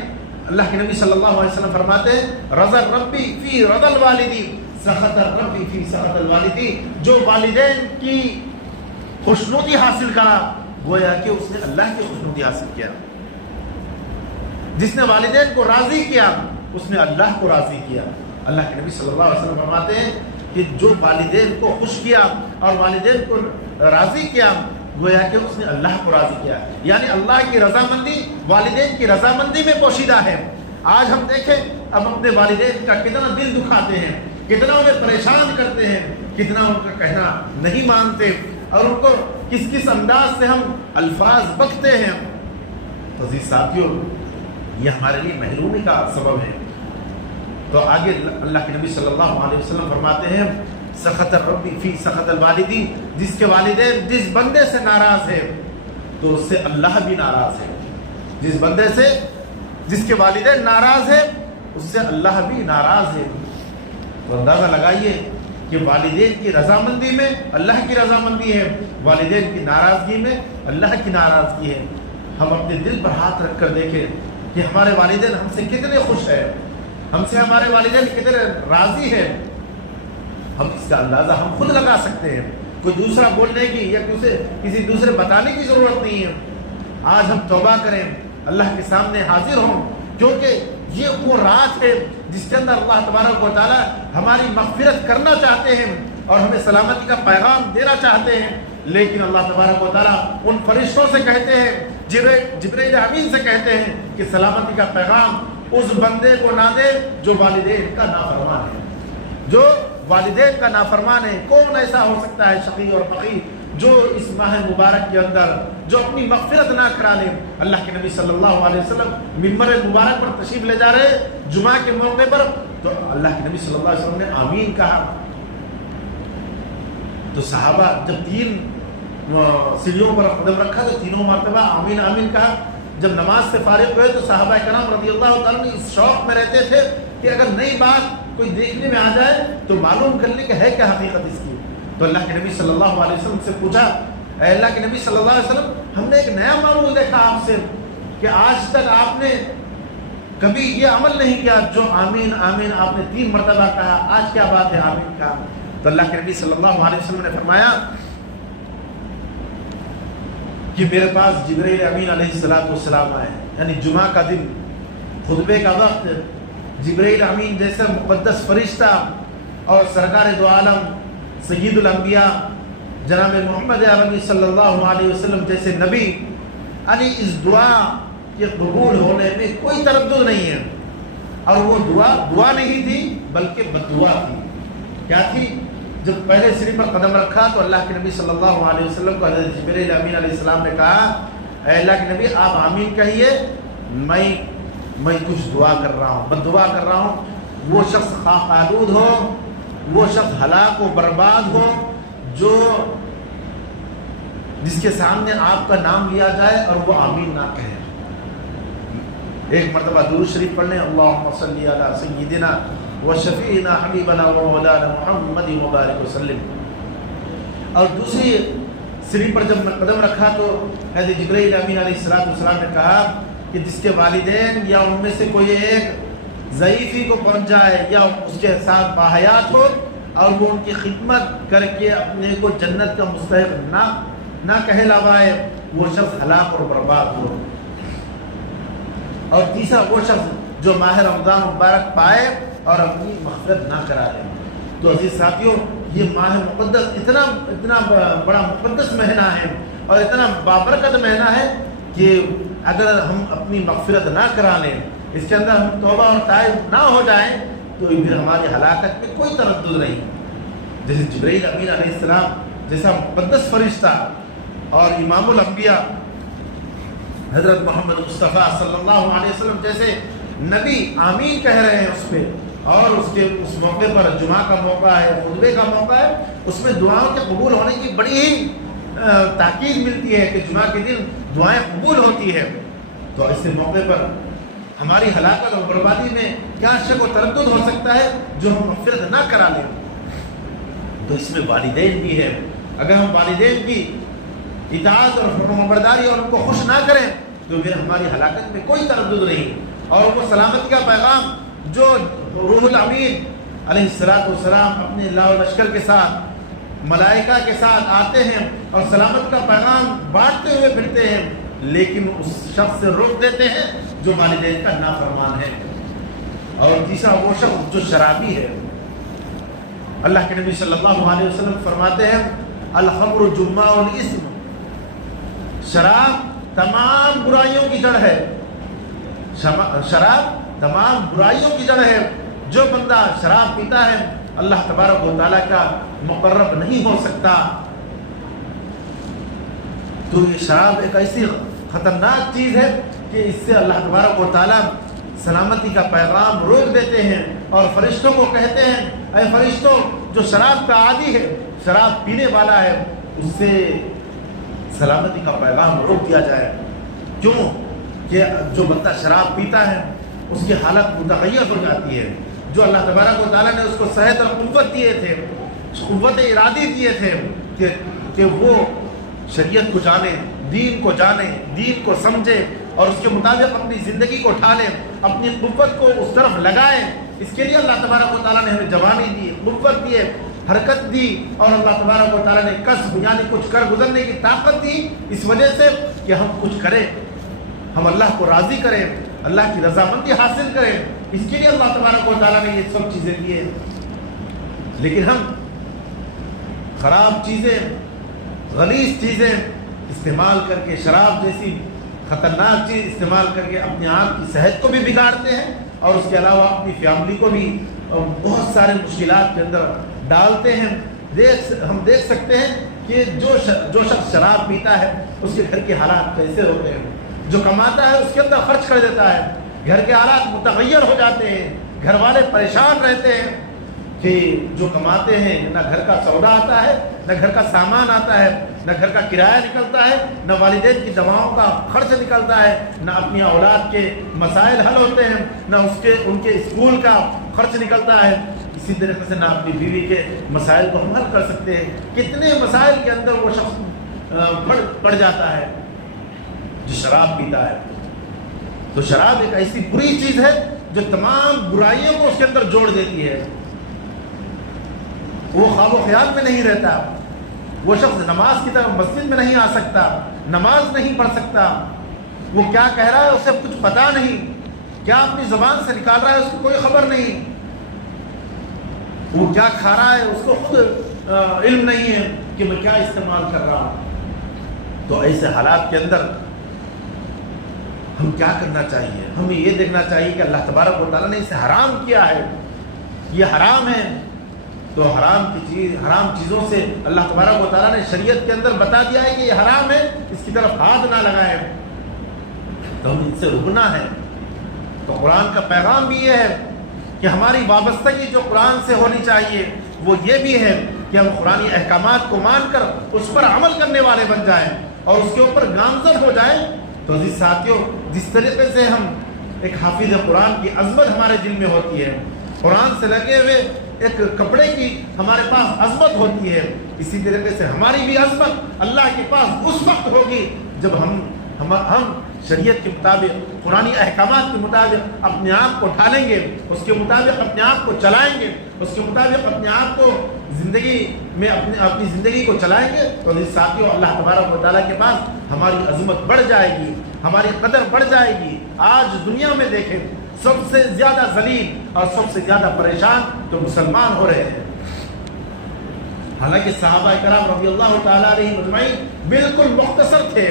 اللہ کے نبی صلی اللہ علیہ وسلم فرماتے ہیں رضا ربی فی رضا الوالدی سخط ربی فی سخط الوالدی، جو والدین کی خوشنودی حاصل کرا گویا کہ اس نے اللہ کی خوشنودی حاصل کیا، جس نے والدین کو راضی کیا اس نے اللہ کو راضی کیا۔ اللہ کے نبی صلی اللہ علیہ وسلم فرماتے ہیں کہ جو والدین کو خوش کیا اور والدین کو راضی کیا گویا کہ اس نے اللہ کو راضی کیا، یعنی اللہ کی رضامندی والدین کی رضامندی میں پوشیدہ ہے۔ آج ہم دیکھیں اب اپنے والدین کا کتنا دل دکھاتے ہیں، کتنا انہیں پریشان کرتے ہیں، کتنا ان کا کہنا نہیں مانتے، اور ان کو کس انداز سے ہم الفاظ بکتے ہیں۔ تو عزیز ساتھیوں، یہ ہمارے لیے محرومی کا سبب ہے۔ تو آگے اللہ کے نبی صلی اللہ علیہ وسلم فرماتے ہیں سخط الربی فی سخط الوالدی، جس کے والدین جس بندے سے ناراض ہے تو اس سے اللہ بھی ناراض ہے، جس بندے سے جس کے والدین ناراض ہے اس سے اللہ بھی ناراض ہے۔ تو اندازہ لگائیے کہ والدین کی رضامندی میں اللہ کی رضامندی ہے، والدین کی ناراضگی میں اللہ کی ناراضگی ہے۔ ہم اپنے دل پر ہاتھ رکھ کر دیکھیں کہ ہمارے والدین ہم سے کتنے خوش ہیں، ہم سے ہمارے والدین کتنے راضی ہیں۔ ہم اس کا اندازہ ہم خود لگا سکتے ہیں، کوئی دوسرا بولنے کی یا کسی دوسرے بتانے کی ضرورت نہیں ہے۔ آج ہم توبہ کریں، اللہ کے سامنے حاضر ہوں، کیونکہ یہ وہ رات ہے جس کے اندر اللہ تبارک و تعالیٰ ہماری مغفرت کرنا چاہتے ہیں اور ہمیں سلامتی کا پیغام دینا چاہتے ہیں، لیکن اللہ تبارک و تعالیٰ ان فرشتوں سے کہتے ہیں، جبرائیل امین سے کہتے ہیں کہ سلامتی کا پیغام اس بندے کو نہ دے جو والدین کا نافرمان ہے، جو والدین کا نافرمان ہے۔ کون ایسا ہو سکتا ہے شقی اور فقیر جو اس ماہ مبارک کے اندر جو اپنی مغفرت نہ کرا لے؟ اللہ کے نبی صلی اللہ علیہ وسلم ممبر مبارک پر تشریف لے جا رہے جمعہ کے موقع پر، تو اللہ کے نبی صلی اللہ علیہ وسلم نے آمین کہا، تو صحابہ جب 3 سیڑھیوں پر قدم رکھا تو تینوں مرتبہ آمین آمین کہا، جب نماز سے فارغ ہوئے تو صحابہ کرام رضی اللہ تعالیٰ عنہ اس شوق میں رہتے تھے کہ اگر نئی بات کوئی دیکھنے میں آ جائے تو معلوم کر لیں کہ ہے کیا حقیقت اس کی. تو اللہ کے نبی صلی اللہ علیہ وسلم سے پوچھا, اے اللہ کے نبی صلی اللہ علیہ وسلم, ہم نے ایک نیا معمول دیکھا آپ سے کہ آج تک آپ نے کبھی یہ عمل نہیں کیا جو آمین آمین آپ نے 3 مرتبہ کہا, آج کیا بات ہے آمین کا؟ تو اللہ کے نبی صلی اللہ علیہ وسلم نے فرمایا کہ میرے پاس جبرائیل امین علیہ السلام آئے, یعنی جمعہ کا دن خطبے کا وقت جبرائیل امین جیسا مقدس فرشتہ اور سرکار دو عالم سید الانبیاء جناب محمد عربی صلی اللہ علیہ وسلم جیسے نبی, یعنی اس دعا کے قبول ہونے میں کوئی تردد نہیں ہے. اور وہ دعا نہیں تھی بلکہ بددعا تھی. کیا تھی؟ جب پہلے سیڑھی پر قدم رکھا تو اللہ کے نبی صلی اللہ علیہ وسلم کو حضرت جبرائیل امین علیہ السلام نے کہا, اے اللہ کے نبی آپ آمین کہیے, میں کچھ دعا کر رہا ہوں, بددعا کر رہا ہوں. وہ شخص خاک آلود ہو, وہ شخص ہلاک و برباد ہو جس کے سامنے آپ کا نام لیا جائے اور وہ آمین نہ کہے. ایک مرتبہ درود شریف پڑھ لیں, اللہم صلی علی سیدنا و شفیعنا حبیبنا و مولانا محمد مبارک وسلم. اور دوسری سیڑھی پر جب میں قدم رکھا تو حضرت جبرائیل امین علیہ السلام نے کہا کہ جس کے والدین یا ان میں سے کوئی ایک ضعیفی کو پہنچ جائے یا اس کے ساتھ باحیات ہو اور وہ ان کی خدمت کر کے اپنے کو جنت کا مستحق نہ کہلوائے, وہ شخص ہلاک اور برباد ہو. اور تیسرا وہ شخص جو ماہ رمضان مبارک پائے اور اپنی مغفرت نہ کرائے. تو عزیز ساتھیوں, یہ ماہ مقدس اتنا بڑا مقدس مہینہ ہے اور اتنا بابرکت مہینہ ہے کہ اگر ہم اپنی مغفرت نہ کرا لیں, اس کے اندر ہم توبہ اور تائب نہ ہو جائیں تو پھر ہماری ہلاکت میں کوئی تردد نہیں. جیسے جبرائیل امین علیہ السلام جیسا مقدس فرشتہ اور امام الانبیاء حضرت محمد مصطفیٰ صلی اللہ علیہ وسلم جیسے نبی آمین کہہ رہے ہیں اس پہ, اور اس موقع پر جمعہ کا موقع ہے, خطبے کا موقع ہے, اس میں دعاؤں کے قبول ہونے کی بڑی ہی تاکید ملتی ہے کہ جمعہ کے دن دعائیں قبول ہوتی ہے. تو اس موقع پر ہماری ہلاکت اور بربادی میں کیا شک و تردد ہو سکتا ہے جو ہم مغفرت نہ کرا لیں. تو اس میں والدین بھی ہے. اگر ہم والدین کی اطاعت اور حکم برداری اور ان کو خوش نہ کریں تو پھر ہماری ہلاکت میں کوئی تردد نہیں. اور وہ سلامتی کا پیغام جو روح الامین علیہ السلام اپنے لا و لشکر کے ساتھ ملائکہ کے ساتھ آتے ہیں اور سلامت کا پیغام بانٹتے ہوئے پھرتے ہیں, لیکن اس شخص سے روک دیتے ہیں جو والدین کا نافرمان ہے. اور تیسرا وہ شخص جو شرابی ہے. اللہ کے نبی صلی اللہ علیہ وسلم فرماتے ہیں الخمر جماع الاسم, شراب تمام برائیوں کی جڑ ہے. شراب تمام برائیوں کی جڑ ہے. جو بندہ شراب پیتا ہے اللہ تبارک و تعالیٰ کا مقرب نہیں ہو سکتا. تو یہ شراب ایک ایسی خطرناک چیز ہے کہ اس سے اللہ تبارک و تعالیٰ سلامتی کا پیغام روک دیتے ہیں اور فرشتوں کو کہتے ہیں, اے فرشتوں جو شراب کا عادی ہے, شراب پینے والا ہے, اس سے سلامتی کا پیغام روک دیا جائے. کیوں کہ جو بندہ شراب پیتا ہے اس کی حالت متغیر ہو جاتی ہے. جو اللہ تبارک و تعالیٰ نے اس کو صحت اور قوت دیے تھے, قوت ارادی دیے تھے کہ وہ شریعت کو جانے, دین کو جانے, دین کو سمجھے اور اس کے مطابق اپنی زندگی کو ڈھالیں, اپنی قوت کو اس طرف لگائیں. اس کے لیے اللہ تبارک و تعالیٰ نے ہمیں جوانی دی, قوت دیے, حرکت دی, اور اللہ تبارک و تعالیٰ نے کسب یعنی کچھ کر گزرنے کی طاقت دی, اس وجہ سے کہ ہم کچھ کریں, ہم اللہ کو راضی کریں, اللہ کی رضامندی حاصل کریں. اس کے لیے اللہ تبارک و تعالیٰ نے یہ سب چیزیں دی ہیں. لیکن ہم خراب چیزیں, غلیظ چیزیں استعمال کر کے, شراب جیسی خطرناک چیز استعمال کر کے اپنے آپ کی صحت کو بھی بگاڑتے ہیں اور اس کے علاوہ اپنی فیملی کو بھی بہت سارے مشکلات کے اندر ڈالتے ہیں. ہم دیکھ سکتے ہیں کہ جو شخص شراب پیتا ہے اس کے گھر کے حالات کیسے ہوتے ہیں. جو کماتا ہے اس کے اندر خرچ کر دیتا ہے, گھر کے حالات متغیر ہو جاتے ہیں, گھر والے پریشان رہتے ہیں کہ جو کماتے ہیں نہ گھر کا سودا آتا ہے نہ گھر کا سامان آتا ہے، نہ گھر کا کرایہ نکلتا ہے، نہ والدین کی دواؤں کا خرچ نکلتا ہے، نہ اپنی اولاد کے مسائل حل ہوتے ہیں، نہ ان کے اسکول کا خرچ نکلتا ہے، اسی طریقے سے نہ اپنی بیوی کے مسائل کو ہم حل کر سکتے ہیں۔ کتنے مسائل کے اندر وہ شخص پڑ جاتا ہے جو شراب پیتا ہے۔ تو شراب ایک ایسی بری چیز ہے جو تمام برائیوں کو اس کے اندر جوڑ دیتی ہے۔ وہ خواب و خیال میں نہیں رہتا، وہ شخص نماز کی طرف مسجد میں نہیں آ سکتا، نماز نہیں پڑھ سکتا، وہ کیا کہہ رہا ہے اسے کچھ پتا نہیں، کیا اپنی زبان سے نکال رہا ہے اس کو کوئی خبر نہیں، وہ کیا کھا رہا ہے اس کو خود علم نہیں ہے کہ میں کیا استعمال کر رہا ہوں۔ تو ایسے حالات کے اندر ہم کیا کرنا چاہیے؟ ہمیں یہ دیکھنا چاہیے کہ اللہ تبارک و تعالیٰ نے اسے حرام کیا ہے، یہ حرام ہے، تو حرام چیزوں سے اللہ تبارک و تعالیٰ نے شریعت کے اندر بتا دیا ہے کہ یہ حرام ہے، اس کی طرف ہاتھ نہ لگائیں، تو ہم ان سے رکنا ہے۔ تو قرآن کا پیغام بھی یہ ہے کہ ہماری وابستگی جو قرآن سے ہونی چاہیے وہ یہ بھی ہے کہ ہم قرآنی احکامات کو مان کر اس پر عمل کرنے والے بن جائیں اور اس کے اوپر گامزن ہو جائیں۔ تو عزیز ساتھیوں، جس طریقے سے ہم ایک حافظ قرآن کی عظمت ہمارے دل میں ہوتی ہے، قرآن سے لگے ہوئے ایک کپڑے کی ہمارے پاس عظمت ہوتی ہے، اسی طریقے سے ہماری بھی عظمت اللہ کے پاس اس وقت ہوگی جب ہم شریعت کے مطابق، قرآنی احکامات کے مطابق اپنے آپ کو ڈھالیں گے، اس کے مطابق اپنے آپ کو چلائیں گے، اس کے مطابق اپنے آپ کو زندگی میں اپنی زندگی کو چلائیں گے، تو اس ساتھیوں اللہ تبارک و تعالیٰ کے پاس ہماری عظمت بڑھ جائے گی، ہماری قدر بڑھ جائے گی۔ آج دنیا میں دیکھیں سب سے زیادہ ذلیل اور سب سے زیادہ پریشان تو مسلمان ہو رہے ہیں۔ حالانکہ صحابہ کرام رضی اللہ تعالیٰ علیہ مجمعین بالکل مختصر تھے،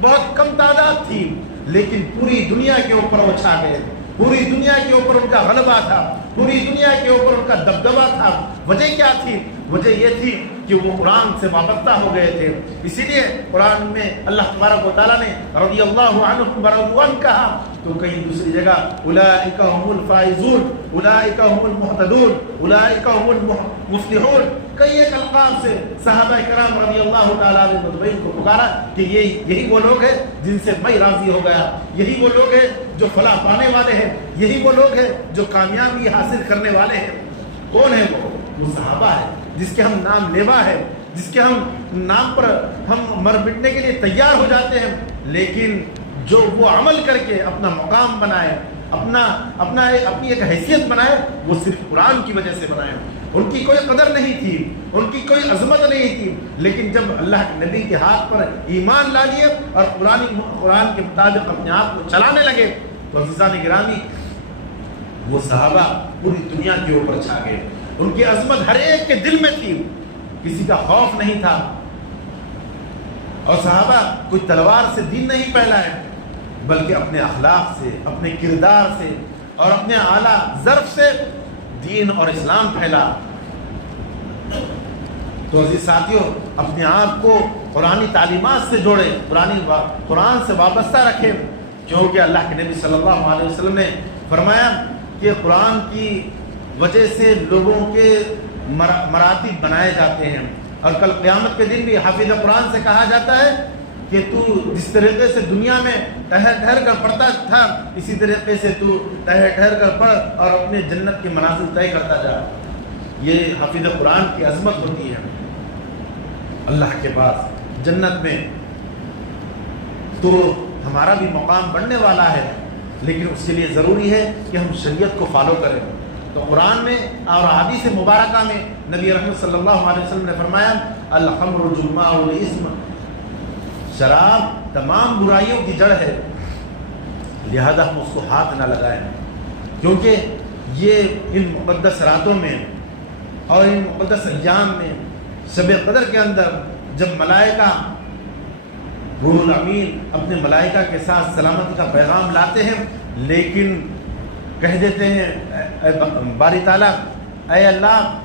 بہت کم تعداد تھی، لیکن پوری دنیا کے اوپر وہ چھا گئے، پوری دنیا کے اوپر ان کا غلبہ تھا، پوری دنیا کے اوپر ان کا دبدبہ تھا۔ وجہ کیا تھی؟ وجہ یہ تھی کہ وہ قرآن سے وابستہ ہو گئے تھے۔ اسی لیے قرآن میں اللہ تبارک و تعالیٰ نے رضی اللہ عنہم ورضوا عنہ کہا، تو کہیں دوسری جگہ اولئک هم الفائزون، اولئک هم المهتدون، اولئک هم المفلحون، کئی ایک القاب سے صحابہ کرام رضی اللہ تعالیٰ عنہ مجمعین کو پکارا کہ یہی وہ لوگ ہیں جن سے میں راضی ہو گیا، یہی وہ لوگ ہیں جو فلاح پانے والے ہیں، یہی وہ لوگ ہیں جو کامیابی حاصل کرنے والے ہیں۔ کون ہے وہ صحابہ ہے جس کے ہم نام لیوا ہے، جس کے ہم نام پر ہم مر مٹنے کے لیے تیار ہو جاتے ہیں، لیکن جو وہ عمل کر کے اپنا مقام بنائے، اپنی ایک حیثیت بنائے، وہ صرف قرآن کی وجہ سے بنائے۔ ان کی کوئی قدر نہیں تھی، ان کی کوئی عظمت نہیں تھی، لیکن جب اللہ کے نبی کے ہاتھ پر ایمان لا لیے اور قرآن کے مطابق اپنے آپ کو چلانے لگے، تو عزیزان گرامی وہ صحابہ پوری دنیا کے اوپر چھا گئے۔ ان کی عظمت ہر ایک کے دل میں تھی، کسی کا خوف نہیں تھا، اور صحابہ کوئی تلوار سے دین نہیں پھیلائے، بلکہ اپنے اخلاق سے، اپنے کردار سے اور اپنے اعلیٰ ظرف سے دین اور اسلام پھیلا۔ تو عزیز ساتھیوں، اپنے آپ کو قرآنی تعلیمات سے جوڑیں، قرآن سے وابستہ رکھیں، کیونکہ اللہ کے نبی صلی اللہ علیہ وسلم نے فرمایا کہ قرآن کی وجہ سے لوگوں کے مراتب بنائے جاتے ہیں، اور کل قیامت کے دن بھی حافظ قرآن سے کہا جاتا ہے کہ تو جس طریقے سے دنیا میں ٹھہر کر پڑھتا تھا، اسی طریقے سے تو ٹھہر کر پڑھ اور اپنے جنت کی منازل طے کرتا جا۔ یہ حافظ قرآن کی عظمت ہوتی ہے اللہ کے پاس جنت میں۔ تو ہمارا بھی مقام بڑھنے والا ہے، لیکن اس کے لیے ضروری ہے کہ ہم شریعت کو فالو کریں۔ تو قرآن میں اور حدیث مبارکہ میں نبی رحمت صلی اللہ علیہ وسلم نے فرمایا الخمر جماع الاسم، شراب تمام برائیوں کی جڑ ہے، لہذا ہم اس کو ہاتھ نہ لگائیں، کیونکہ یہ ان مقدس راتوں میں اور ان مقدس ایام میں شب قدر کے اندر جب ملائکہ روح الامین اپنے ملائکہ کے ساتھ سلامتی کا پیغام لاتے ہیں، لیکن کہہ دیتے ہیں اے باری تعالیٰ، اے اللہ،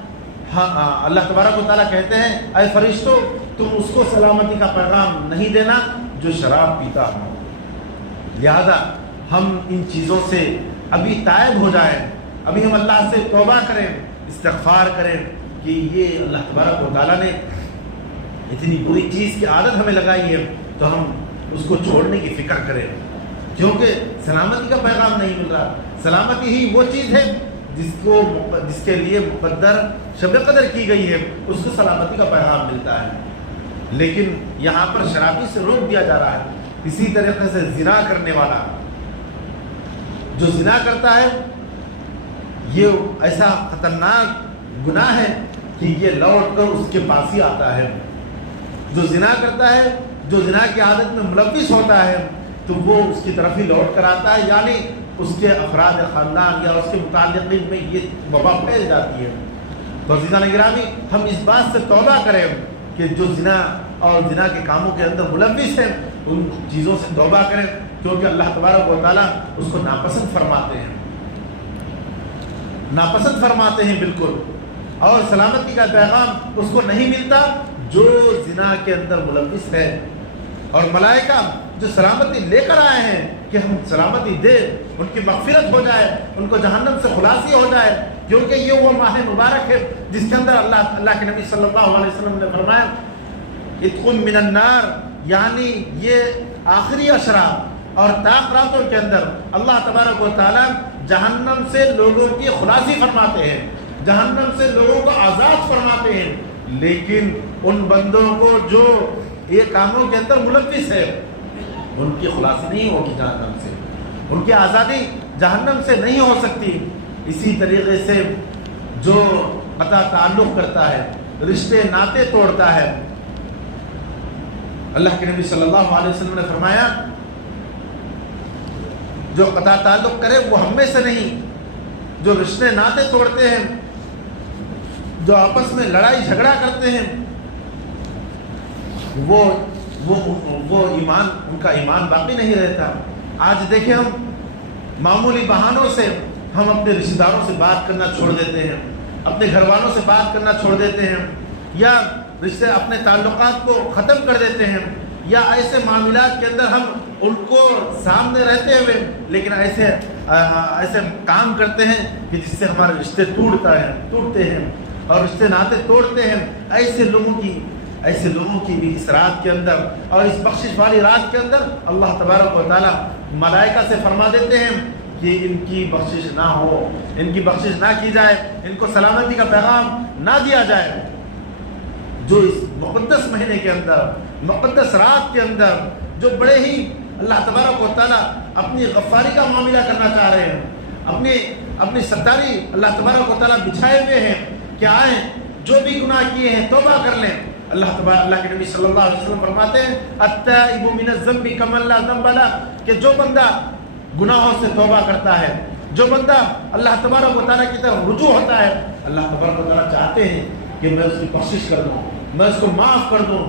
اللہ تبارک و تعالیٰ کہتے ہیں اے فرشتوں تم اس کو سلامتی کا پیغام نہیں دینا جو شراب پیتا ہو۔ لہذا ہم ان چیزوں سے ابھی تائب ہو جائیں، ابھی ہم اللہ سے توبہ کریں، استغفار کریں کہ یہ اللہ تبارک و تعالیٰ نے اتنی بری چیز کی عادت ہمیں لگائی ہے تو ہم اس کو چھوڑنے کی فکر کریں، کیونکہ سلامتی کا پیغام نہیں مل رہا۔ سلامتی ہی وہ چیز ہے جس کے لیے مقدر شب قدر کی گئی ہے، اس کو سلامتی کا پیغام ملتا ہے، لیکن یہاں پر شرابی سے روک دیا جا رہا ہے۔ اسی طریقے سے زنا کرنے والا جو زنا کرتا ہے، یہ ایسا خطرناک گناہ ہے کہ یہ لوٹ کر اس کے پاس ہی آتا ہے۔ جو زنا کرتا ہے، جو زنا کی عادت میں ملوث ہوتا ہے، تو وہ اس کی طرف ہی لوٹ کر آتا ہے، یعنی اس کے افراد خاندان یا اس کے متعلقین میں یہ وبا پھیل جاتی ہے۔ تو عزیزان گرامی، ہم اس بات سے توبہ کریں کہ جو زنا اور زنا کے کاموں کے اندر ملوث ہیں ان چیزوں سے توبہ کریں، کیونکہ اللہ تبارک و تعالیٰ اس کو ناپسند فرماتے ہیں، ناپسند فرماتے ہیں بالکل، اور سلامتی کا پیغام اس کو نہیں ملتا جو زنا کے اندر ملوث ہے۔ اور ملائکہ جو سلامتی لے کر آئے ہیں کہ ہم سلامتی دے، ان کی مغفرت ہو جائے، ان کو جہنم سے خلاصی ہو جائے، کیونکہ یہ وہ ماہ مبارک ہے جس کے اندر اللہ کے نبی صلی اللہ علیہ وسلم نے فرمایا اتقوا من النار، یعنی یہ آخری اشرا اور طاق راتوں کے اندر اللہ تبارک و تعالیٰ جہنم سے لوگوں کی خلاصی فرماتے ہیں، جہنم سے لوگوں کو آزاد فرماتے ہیں، لیکن ان بندوں کو جو یہ کاموں کے اندر ملوث ہے ان کی خلاصی نہیں ہوگی جہنم سے، ان کی آزادی جہنم سے نہیں ہو سکتی۔ اسی طریقے سے جو قطع تعلق کرتا ہے، رشتے ناطے توڑتا ہے، اللہ کے نبی صلی اللہ علیہ وسلم نے فرمایا جو قطع تعلق کرے وہ ہم میں سے نہیں، جو رشتے ناطے توڑتے ہیں، جو آپس میں لڑائی جھگڑا کرتے ہیں، وہ ایمان، ان کا ایمان باقی نہیں رہتا۔ آج دیکھیں ہم معمولی بہانوں سے ہم اپنے رشتہ داروں سے بات کرنا چھوڑ دیتے ہیں، اپنے گھر والوں سے بات کرنا چھوڑ دیتے ہیں، یا رشتے اپنے تعلقات کو ختم کر دیتے ہیں، یا ایسے معاملات کے اندر ہم ان کو سامنے رہتے ہوئے لیکن ایسے کام کرتے ہیں کہ جس سے ہمارے رشتے ٹوٹتے ہیں اور رشتے ناطے توڑتے ہیں۔ ایسے لوگوں کی بھی اس رات کے اندر اور اس بخشش والی رات کے اندر اللہ تبارک و تعالیٰ ملائکہ سے فرما دیتے ہیں کہ ان کی بخشش نہ ہو، ان کی بخشش نہ کی جائے، ان کو سلامتی کا پیغام نہ دیا جائے۔ جو اس مقدس مہینے کے اندر، مقدس رات کے اندر، جو بڑے ہی اللہ تبارک و تعالیٰ اپنی غفاری کا معاملہ کرنا چاہ رہے ہیں، اپنی ستاری اللہ تبارک و تعالیٰ بچھائے ہوئے ہیں کہ آئیں جو بھی گناہ کیے ہیں توبہ کر لیں۔ اللہ کے نبی صلی اللہ علیہ وسلم فرماتے ہیں التائب من الذنب کمن لا ذنب لہ، کہ جو بندہ گناہوں سے توبہ کرتا ہے، جو بندہ اللہ تبارک و تعالیٰ کی طرف رجوع ہوتا ہے، اللہ تبارک و تعالیٰ چاہتے ہیں کہ میں اس کی بخشش کر دوں، میں اس کو معاف کر دوں،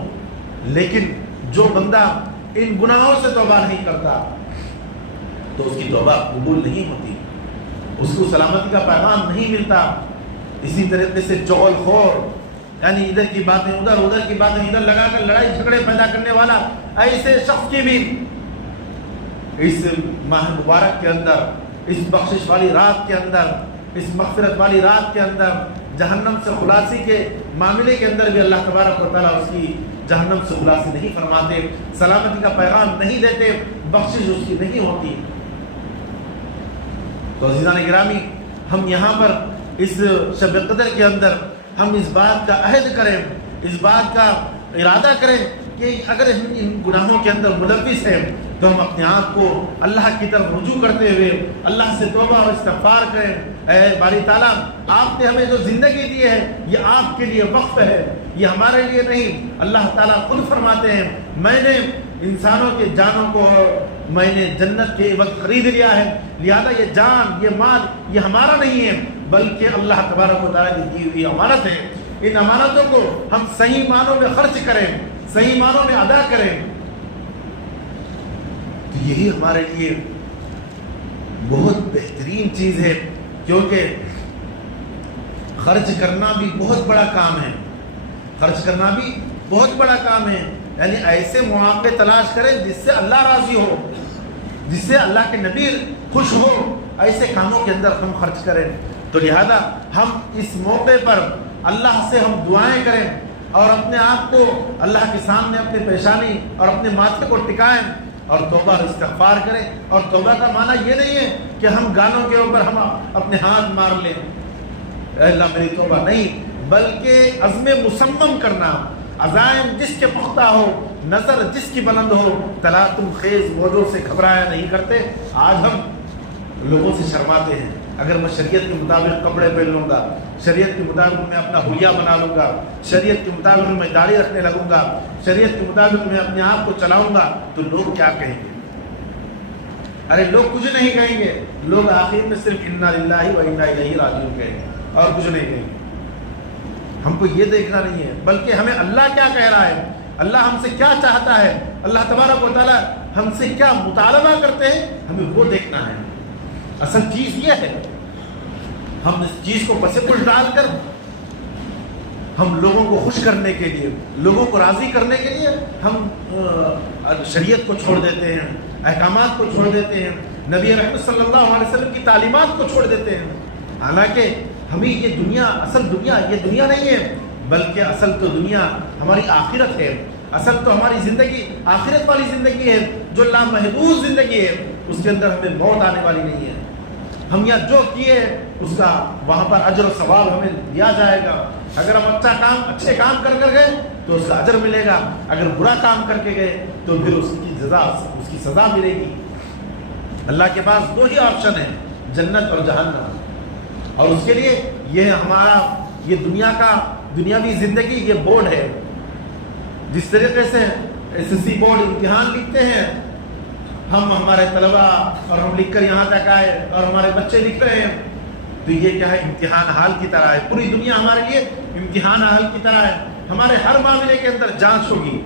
لیکن جو بندہ ان گناہوں سے توبہ نہیں کرتا تو اس کی توبہ قبول نہیں ہوتی، اس کو سلامتی کا پیغام نہیں ملتا۔ اسی طریقے سے چغل خور، یعنی ادھر کی باتیں ادھر کی باتیں ادھر لگا کر لڑائی جھگڑے پیدا کرنے والا، ایسے شخص کی بھی اس ماہ مبارک کے اندر، اس بخشش والی رات کے اندر، اس مغفرت والی رات کے اندر جہنم سے خلاصی کے معاملے کے اندر بھی اللہ تبارک و تعالیٰ اس کی جہنم سے خلاصی نہیں فرماتے، سلامتی کا پیغام نہیں دیتے، بخشش اس کی نہیں ہوتی۔ تو عزیزان گرامی، ہم یہاں پر اس شب قدر کے اندر ہم اس بات کا عہد کریں، اس بات کا ارادہ کریں کہ اگر ان گناہوں کے اندر ملوث ہیں تو ہم اپنے آپ کو اللہ کی طرف رجوع کرتے ہوئے اللہ سے توبہ اور استغفار کریں۔ اے باری تعالیٰ، آپ نے ہمیں جو زندگی دی ہے یہ آپ کے لیے وقف ہے، یہ ہمارے لیے نہیں۔ اللہ تعالیٰ خود فرماتے ہیں میں نے انسانوں کے جانوں کو میں نے جنت کے وقت خرید لیا ہے، لہذا یہ جان، یہ مال یہ ہمارا نہیں ہے بلکہ اللہ تبارک و تعالیٰ کی دی ہوئی امانت ہے۔ ان امانتوں کو ہم صحیح معنوں میں خرچ کریں، صحیح معنوں میں ادا کریں، تو یہی ہمارے لیے بہت بہترین چیز ہے، کیونکہ خرچ کرنا بھی بہت بڑا کام ہے، خرچ کرنا بھی بہت بڑا کام ہے، یعنی ایسے مواقع تلاش کریں جس سے اللہ راضی ہو، جس سے اللہ کے نبی خوش ہو، ایسے کاموں کے اندر ہم خرچ کریں۔ تو لہذا ہم اس موقع پر اللہ سے ہم دعائیں کریں، اور اپنے آپ کو اللہ کے سامنے اپنے پیشانی اور اپنے ماتھے کو ٹکائیں اور توبہ اور استغفار کریں. اور توبہ کا معنی یہ نہیں ہے کہ ہم گانوں کے اوپر ہم اپنے ہاتھ مار لیں اے اللہ میری توبہ، نہیں، بلکہ عزم مصمم کرنا، عزائم جس کے پختہ ہو، نظر جس کی بلند ہو، تلاطم خیز موجوں سے گھبرایا نہیں کرتے. آج ہم لوگوں سے شرماتے ہیں. اگر میں شریعت کے مطابق کپڑے پہن لوں گا، شریعت کے مطابق میں اپنا حلیہ بنا لوں گا، شریعت کے مطابق میں داڑھی رکھنے لگوں گا، شریعت کے مطابق میں اپنے آپ کو چلاؤں گا، تو لوگ کیا کہیں گے؟ ارے لوگ کچھ نہیں کہیں گے. لوگ آخر میں صرف انا للہ و انا الیہ راجعون کہیں گے اور کچھ نہیں کہیں گے. ہم کو یہ دیکھنا نہیں ہے، بلکہ ہمیں اللہ کیا کہہ رہا ہے، اللہ ہم سے کیا چاہتا ہے، اللہ تبارک و تعالیٰ ہم سے کیا مطالبہ کرتے ہیں، ہمیں وہ دیکھنا ہے. اصل چیز یہ ہے، ہم اس چیز کو پس پش ڈال کر ہم لوگوں کو خوش کرنے کے لیے، لوگوں کو راضی کرنے کے لیے ہم شریعت کو چھوڑ دیتے ہیں، احکامات کو چھوڑ دیتے ہیں، نبی رحمت صلی اللہ علیہ وسلم کی تعلیمات کو چھوڑ دیتے ہیں. حالانکہ ہمیں یہ دنیا، اصل دنیا یہ دنیا نہیں ہے، بلکہ اصل تو دنیا ہماری آخرت ہے. اصل تو ہماری زندگی آخرت والی زندگی ہے جو لامحدود زندگی ہے. اس کے اندر ہمیں موت آنے والی نہیں ہے. ہم یہاں جو کیے اس کا وہاں پر اجر و ثواب ہمیں دیا جائے گا. اگر ہم اچھے کام کر گئے تو اس کا اجر ملے گا، اگر برا کام کر کے گئے تو پھر اس کی سزا ملے گی. اللہ کے پاس دو ہی آپشن ہیں، جنت اور جہنم. اور اس کے لیے یہ ہمارا یہ دنیاوی زندگی یہ بورڈ ہے. جس طریقے سے SSC بورڈ امتحان لکھتے ہیں، ہمارے طلبہ اور ہم لکھ کر یہاں تک آئے اور ہمارے بچے لکھ رہے ہیں، تو یہ کیا ہے، امتحان حال کی طرح ہے. پوری دنیا ہمارے لیے امتحان حال کی طرح ہے. ہمارے ہر معاملے کے اندر جانچ ہوگی،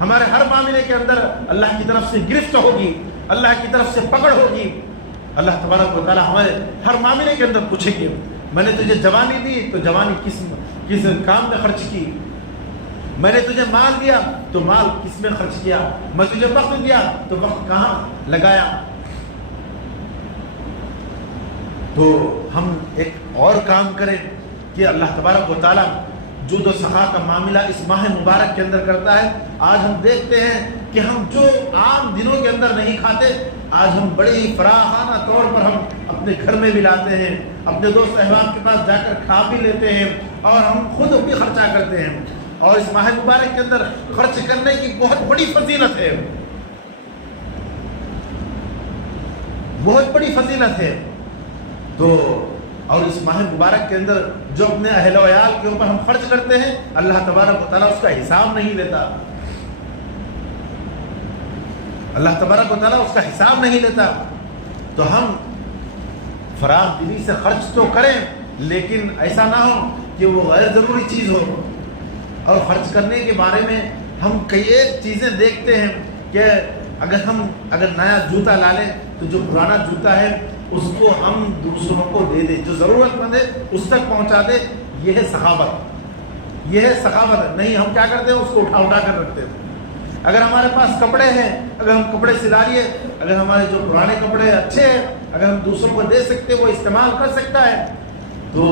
ہمارے ہر معاملے کے اندر اللہ کی طرف سے گرفت ہوگی، اللہ کی طرف سے پکڑ ہوگی. اللہ تبارک و تعالیٰ ہمارے ہر معاملے کے اندر پوچھیں گے، میں نے تجھے جوانی دی تو جوانی کس کام میں خرچ کی، میں نے تجھے مال دیا تو مال کس میں خرچ کیا، میں تجھے وقت دیا تو وقت کہاں لگایا. تو ہم ایک اور کام کریں کہ اللہ تبارک و تعالیٰ جود و سخا کا معاملہ اس ماہ مبارک کے اندر کرتا ہے. آج ہم دیکھتے ہیں کہ ہم جو عام دنوں کے اندر نہیں کھاتے، آج ہم بڑے ہی فراخانہ طور پر ہم اپنے گھر میں بھی لاتے ہیں، اپنے دوست احباب کے پاس جا کر کھا بھی لیتے ہیں اور ہم خود بھی خرچہ کرتے ہیں. اور اس ماہ مبارک کے اندر خرچ کرنے کی بہت بڑی فضیلت ہے، بہت بڑی فضیلت ہے. تو اور اس ماہ مبارک کے اندر جو اپنے اہل و عیال کے اوپر ہم خرچ کرتے ہیں، اللہ تبارک و تعالیٰ اس کا حساب نہیں لیتا. اللہ تبارک و تعالیٰ اس کا حساب نہیں لیتا. تو ہم فراغ دلی سے خرچ تو کریں، لیکن ایسا نہ ہو کہ وہ غیر ضروری چیز ہو. اور خرچ کرنے کے بارے میں ہم کئی ایک چیزیں دیکھتے ہیں کہ اگر نیا جوتا لا لیں تو جو پرانا جوتا ہے اس کو ہم دوسروں کو دے دیں، جو ضرورت مند ہے اس تک پہنچا دے. یہ ہے سخاوت، یہ ہے سخاوت. نہیں، ہم کیا کرتے ہیں، اس کو اٹھا کر رکھتے ہیں. اگر ہمارے پاس کپڑے ہیں، اگر ہم کپڑے سلا لیے، اگر ہمارے جو پرانے کپڑے اچھے ہیں، اگر ہم دوسروں کو دے سکتے، وہ استعمال کر سکتا ہے، تو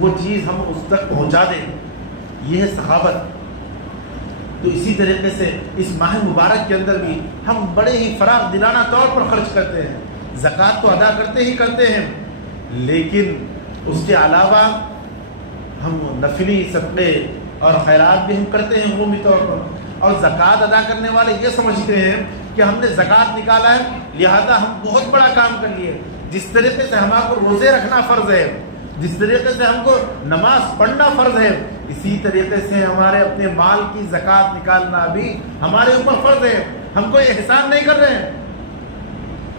وہ چیز ہم اس تک پہنچا دیں. یہ ہے سخاوت. تو اسی طریقے سے اس ماہ مبارک کے اندر بھی ہم بڑے ہی فراغ دلانہ طور پر خرچ کرتے ہیں. زکوٰۃ تو ادا کرتے ہی کرتے ہیں، لیکن اس کے علاوہ ہم نفلی صدقے اور خیرات بھی ہم کرتے ہیں عمومی طور پر. اور زکوٰۃ ادا کرنے والے یہ سمجھتے ہیں کہ ہم نے زکوٰۃ نکالا ہے لہذا ہم بہت بڑا کام کر لیے. جس طریقے سے ہمارے کو روزے رکھنا فرض ہے، جس طریقے سے ہم کو نماز پڑھنا فرض ہے، اسی طریقے سے ہمارے اپنے مال کی زکوٰۃ نکالنا بھی ہمارے اوپر فرض ہے. ہم کوئی احسان نہیں کر رہے ہیں،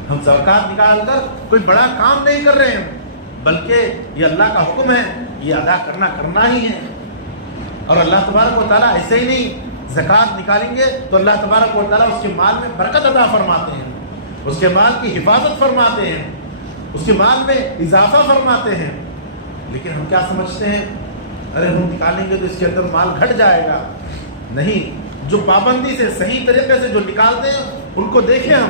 ہم زکوٰۃ نکال کر کوئی بڑا کام نہیں کر رہے ہیں، بلکہ یہ اللہ کا حکم ہے، یہ ادا کرنا ہی ہے. اور اللہ تبارک و تعالیٰ ایسے ہی نہیں، زکوٰۃ نکالیں گے تو اللہ تبارک و تعالیٰ اس کے مال میں برکت عطا فرماتے ہیں، اس کے مال کی حفاظت فرماتے ہیں، اس کے مال میں اضافہ فرماتے ہیں. لیکن ہم کیا سمجھتے ہیں، ارے ہم نکالیں گے تو اس کے اندر مال گھٹ جائے گا. نہیں، جو پابندی سے صحیح طریقے سے جو نکالتے ہیں ان کو دیکھیں، ہم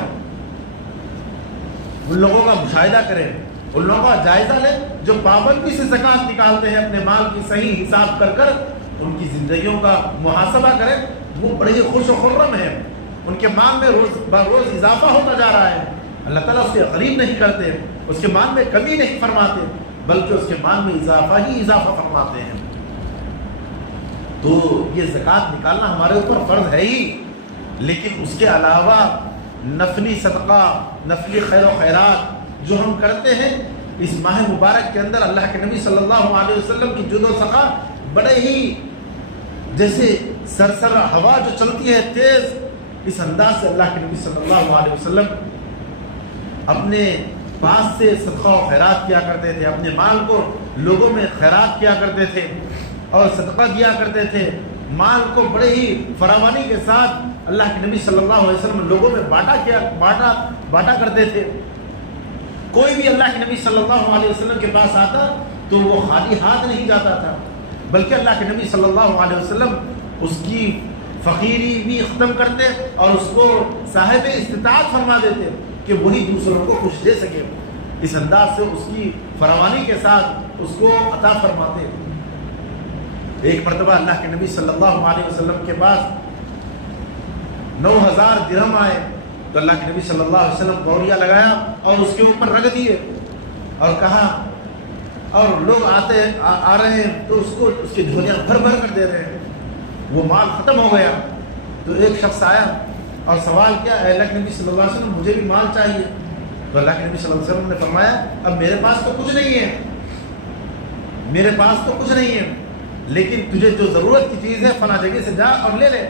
ان لوگوں کا مشاہدہ کریں، ان لوگوں کا جائزہ لیں جو پابندی سے زکوٰۃ نکالتے ہیں، اپنے مال کی صحیح حساب کر ان کی زندگیوں کا محاسبہ کریں، وہ بڑے ہی خوش و خرم ہیں، ان کے مال میں روز بروز اضافہ ہوتا جا رہا ہے، اللہ تعالیٰ اس کے غریب نہیں کرتے، اس کے مال میں کمی نہیں فرماتے، بلکہ اس کے مال میں اضافہ ہی اضافہ فرماتے ہیں۔ تو یہ زکوٰۃ نکالنا ہمارے اوپر فرض ہے ہی، لیکن اس کے علاوہ نفلی صدقہ، نفلی خیر و خیرات جو ہم کرتے ہیں اس ماہ مبارک کے اندر، اللہ کے نبی صلی اللہ علیہ وسلم کی جود و سخا بڑے ہی جیسے سرسر ہوا جو چلتی ہے تیز، اس انداز سے اللہ کے نبی صلی اللہ علیہ وسلم اپنے پاس سے صدقہ و خیرات کیا کرتے تھے، اپنے مال کو لوگوں میں خیرات کیا کرتے تھے اور صدقہ دیا کرتے تھے، مال کو بڑے ہی فراوانی کے ساتھ اللہ کے نبی صلی اللہ علیہ وسلم لوگوں میں بانٹا کرتے تھے۔ کوئی بھی اللہ کے نبی صلی اللہ علیہ وسلم کے پاس آتا تو وہ خالی ہاتھ نہیں جاتا تھا، بلکہ اللہ کے نبی صلی اللہ علیہ وسلم اس کی فقیری بھی ختم کرتے اور اس کو صاحب استطاعت فرما دیتے کہ وہی دوسروں کو کچھ دے سکے، اس انداز سے اس کی فراوانی کے ساتھ اس کو عطا فرماتے۔ ایک مرتبہ اللہ کے نبی صلی اللہ علیہ وسلم کے پاس 9000 درہم آئے تو اللہ کے نبی صلی اللہ علیہ وسلم بوریا لگایا اور اس کے اوپر رکھ دیے اور کہا، اور لوگ آ رہے ہیں تو اس کی جھولیاں بھر کر دے رہے ہیں، وہ مال ختم ہو گیا۔ تو ایک شخص آیا اور سوال کیا، اے اللہ کے نبی صلی اللہ علیہ وسلم مجھے بھی مال چاہیے۔ تو اللہ کے نبی صلی اللہ علیہ وسلم نے فرمایا، اب میرے پاس تو کچھ نہیں ہے، میرے پاس تو کچھ نہیں ہے، لیکن تجھے جو ضرورت کی چیز ہے فلاں جگہ سے جا اور لے لے۔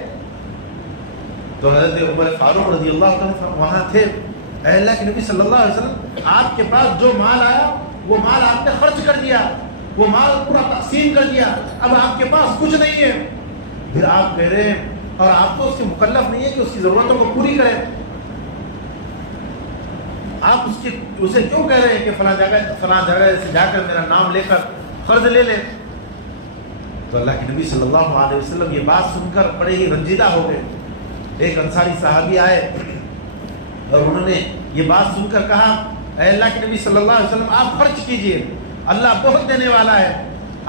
تو حضرت عمر فاروق رضی اللہ عنہ وہاں تھے، اے اللہ کے نبی صلی اللہ علیہ وسلم آپ کے پاس جو مال آیا وہ مال آپ نے خرچ کر دیا، وہ مال پورا تقسیم کر دیا، اب آپ کے پاس کچھ نہیں ہے۔ پھر آپ کہہ رہے ہیں، اور آپ تو اس کے مکلف نہیں ہے کہ اس کی ضرورتوں کو پوری کریں، آپ اسے کیوں کہہ رہے ہیں کہ فلاں جگہ سے جا کر میرا نام لے کر قرض لے لے؟ تو اللہ کے نبی صلی اللہ علیہ وسلم یہ بات سن کر بڑے ہی رنجیدہ ہو گئے۔ ایک انصاری صحابی آئے اور انہوں نے یہ بات سن کر کہا، اے اللہ کے نبی صلی اللہ علیہ وسلم آپ خرچ کیجئے، اللہ بہت دینے والا ہے،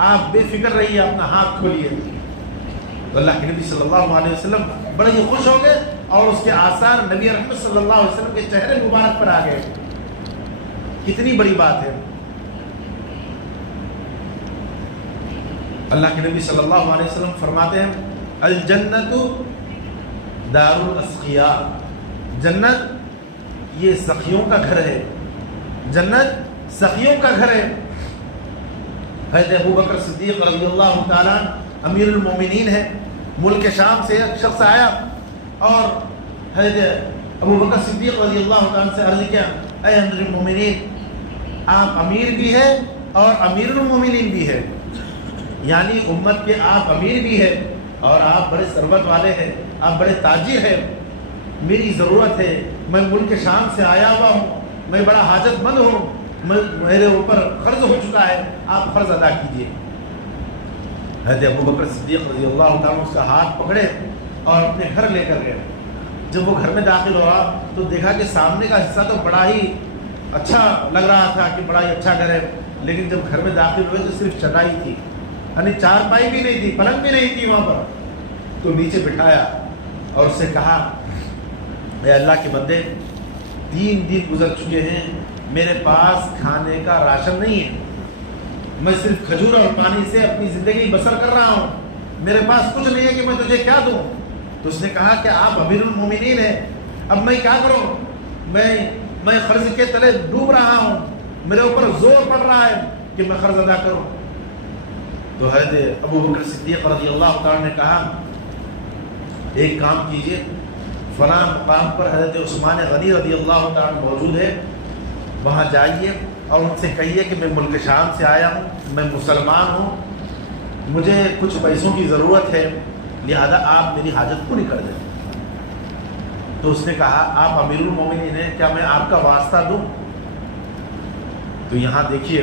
آپ بے فکر رہیے، اپنا ہاتھ کھولیے۔ تو اللہ کے نبی صلی اللہ علیہ وسلم بڑے ہی خوش ہو گئے اور اس کے آثار نبی رحمت صلی اللہ علیہ وسلم کے چہرے مبارک پر آ گئے۔ کتنی بڑی بات ہے۔ اللہ کے نبی صلی اللہ علیہ وسلم فرماتے ہیں، الجنت دار الاسقیاء، جنت یہ سخیوں کا گھر ہے، جنت سخیوں کا گھر ہے۔ حضرت ابو بکر صدیق رضی اللہ تعالیٰ امیر المومنین ہے، ملک شام سے ایک شخص آیا اور حضرت ابو بکر صدیق رضی اللہ تعالیٰ سے عرض کیا، اے امیر المومنین، آپ امیر بھی ہے اور امیر المومنین بھی ہے، یعنی امت کے آپ امیر بھی ہے اور آپ بڑے ثروت والے ہیں، آپ بڑے تاجر ہیں، میری ضرورت ہے، میں ملک شام سے آیا ہوا ہوں، میں بڑا حاجت مند ہوں، میرے اوپر قرض ہو چکا ہے، آپ قرض ادا کیجیے۔ حضرت ابو بکر صدیق رضی اللہ تعالیٰ اس کا ہاتھ پکڑے اور اپنے گھر لے کر گئے۔ جب وہ گھر میں داخل ہوا تو دیکھا کہ سامنے کا حصہ تو بڑا ہی اچھا لگ رہا تھا کہ بڑا ہی اچھا گھر ہے، لیکن جب گھر میں داخل ہوئے تو صرف چٹائی تھی، یعنی چارپائی بھی نہیں تھی، پلنگ بھی نہیں تھی وہاں پر۔ تو نیچے بٹھایا اور اس سے کہا، اے اللہ کے بندے، 3 دن گزر چکے ہیں، میرے پاس کھانے کا راشن نہیں ہے، میں صرف کھجور اور پانی سے اپنی زندگی بسر کر رہا ہوں، میرے پاس کچھ نہیں ہے کہ میں تجھے کیا دوں۔ تو اس نے کہا کہ آپ امیر المومنین ہیں، اب میں کیا کروں، میں قرض کے تلے ڈوب رہا ہوں، میرے اوپر زور پڑ رہا ہے کہ میں قرض ادا کروں۔ تو حضرت ابو بکر صدیق رضی اللہ تعالیٰ نے کہا، ایک کام کیجئے، فلاں مقام پر حضرت عثمان غنی رضی اللہ تعالیٰ موجود ہے، وہاں جائیے اور ان سے کہیے کہ میں ملک شام سے آیا ہوں، میں مسلمان ہوں، مجھے کچھ پیسوں کی ضرورت ہے، لہذا آپ میری حاجت پوری کر دیں۔ تو اس نے کہا، آپ امیر المومنین ہیں، کیا میں آپ کا واسطہ دوں؟ تو یہاں دیکھیے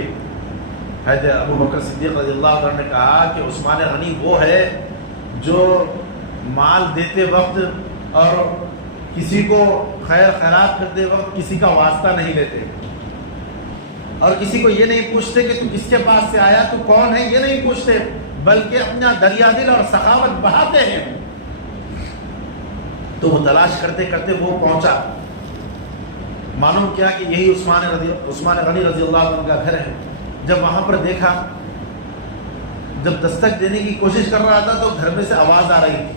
حضرت ابو بکر صدیق رضی اللہ عنہ نے کہا کہ عثمان غنی وہ ہے جو مال دیتے وقت اور کسی کو خیر خیرات کرتے وقت کسی کا واسطہ نہیں لیتے، اور کسی کو یہ نہیں پوچھتے کہ تو کس کے پاس سے آیا، تو کون ہے، یہ نہیں پوچھتے، بلکہ اپنا دریا دل اور سخاوت بڑھاتے ہیں۔ تو وہ تلاش کرتے کرتے وہ پہنچا، معلوم کیا کہ یہی عثمان غنی رضی اللہ عنہ کا گھر ہے۔ جب وہاں پر دیکھا، جب دستک دینے کی کوشش کر رہا تھا تو گھر میں سے آواز آ رہی تھی۔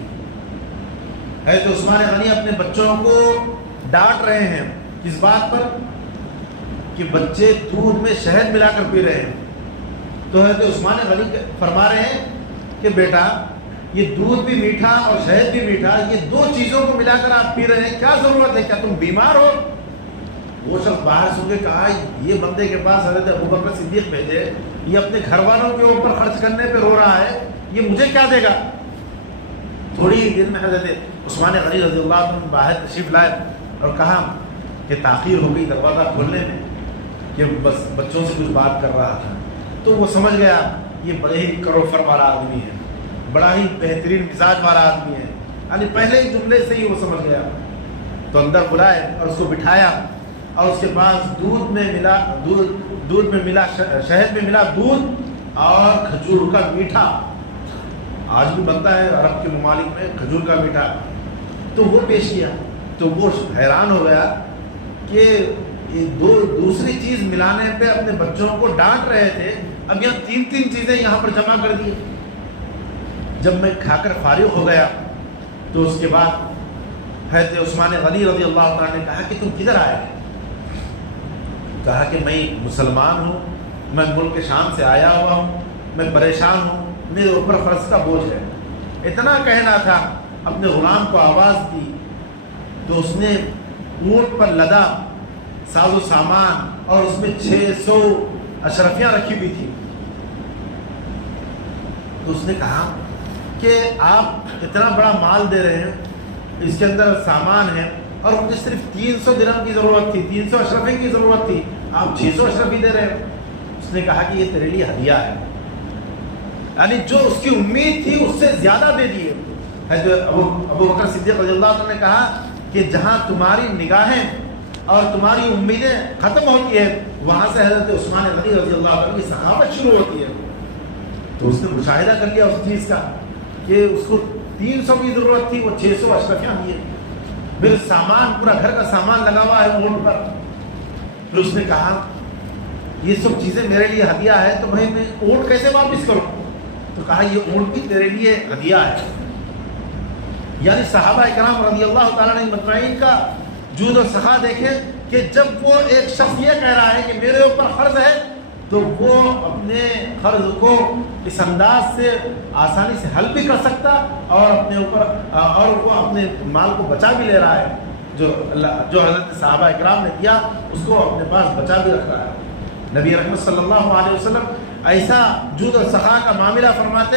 حضرت عثمان غنی اپنے بچوں کو ڈانٹ رہے ہیں اس بات پر کہ بچے دودھ میں شہد ملا کر پی رہے ہیں۔ تو حضرت عثمان غنی فرما رہے ہیں کہ بیٹا، یہ دودھ بھی میٹھا اور شہد بھی میٹھا، یہ دو چیزوں کو ملا کر آپ پی رہے ہیں، کیا ضرورت ہے؟ کیا تم بیمار ہو؟ وہ شخص باہر سن کے کہا، یہ بندے کے پاس حضرت ابوبکر صدیق بھیجے، یہ اپنے گھر والوں کے اوپر خرچ کرنے پہ رو رہا ہے، یہ مجھے کیا دے گا؟ تھوڑی ہی دن میں حضرت عثمان غنی رضی اللہ عنہ باہر تشریف لائے اور کہا کہ تاخیر ہو گئی دروازہ کھولنے میں، کہ بس بچوں سے کچھ بات کر رہا تھا۔ تو وہ سمجھ گیا یہ بڑے ہی کروڑ والا آدمی ہے، بڑا ہی بہترین مزاج والا آدمی ہے، یعنی پہلے ہی جملے سے ہی وہ سمجھ گیا۔ تو اندر بلائے اور اس کو بٹھایا اور اس کے پاس دودھ میں ملا شہد میں ملا دودھ اور کھجور کا میٹھا، آج بھی بنتا ہے عرب کے ممالک میں کھجور کا میٹھا، تو وہ پیش کیا۔ تو وہ حیران ہو گیا کہ دوسری چیز ملانے پہ اپنے بچوں کو ڈانٹ رہے تھے، اب یہاں تین چیزیں یہاں پر جمع کر دی۔ جب میں کھا کر فارغ ہو گیا تو اس کے بعد حضرت عثمان غنی رضی اللہ عنہ نے کہا کہ تم کدھر آئے؟ کہا کہ میں مسلمان ہوں، میں ملک شام سے آیا ہوا ہوں، میں پریشان ہوں، میرے اوپر فرض کا بوجھ ہے۔ اتنا کہنا تھا، اپنے غلام کو آواز دی تو اس نے اونٹ پر لدا ساز و سامان اور اس میں 600 اشرفیاں رکھی ہوئی تھی۔ تو اس نے کہا کہ آپ اتنا بڑا مال دے رہے ہیں، اس کے اندر سامان ہے، اور مجھے صرف 300 درہم کی ضرورت تھی، 300 اشرفی کی ضرورت تھی، آپ 600 اشرفی دے رہے ہیں۔ اس نے کہا کہ یہ تیرے لیے ہدیہ ہے، یعنی جو اس کی امید تھی اس سے زیادہ دے دیے۔ حضرت ابو بکر صدیق رضی اللہ عنہ نے کہا کہ جہاں تمہاری نگاہیں اور تمہاری امیدیں ختم ہوتی ہے، وہاں سے حضرت عثمان غنی رضی اللہ عنہ کی سخاوت شروع ہوتی ہے۔ تو اس نے مشاہدہ کر لیا اس چیز کا کہ اس کو 300 کی ضرورت تھی، وہ 600 اشرفیاں دیے، پھر سامان پورا گھر کا سامان لگا ہوا ہے اونٹ پر۔ پھر اس نے کہا یہ سب چیزیں میرے لیے ہدیہ ہے، تو میں اونٹ کیسے واپس کروں؟ تو کہا یہ اونٹ بھی تیرے لیے ہدیہ ہے۔ یعنی صحابہ کرام رضی اللہ تعالیٰ نے مجمعین کا جود و سخا دیکھے کہ جب وہ ایک شخص یہ کہہ رہا ہے کہ میرے اوپر قرض ہے، تو وہ اپنے قرض کو اس انداز سے آسانی سے حل بھی کر سکتا اور اپنے اوپر اور وہ اپنے مال کو بچا بھی لے رہا ہے، جو حضرت صحابہ کرام نے دیا اس کو اپنے پاس بچا بھی رکھ رہا ہے۔ نبی رحمت صلی اللہ علیہ وسلم ایسا جود و سخا کا معاملہ فرماتے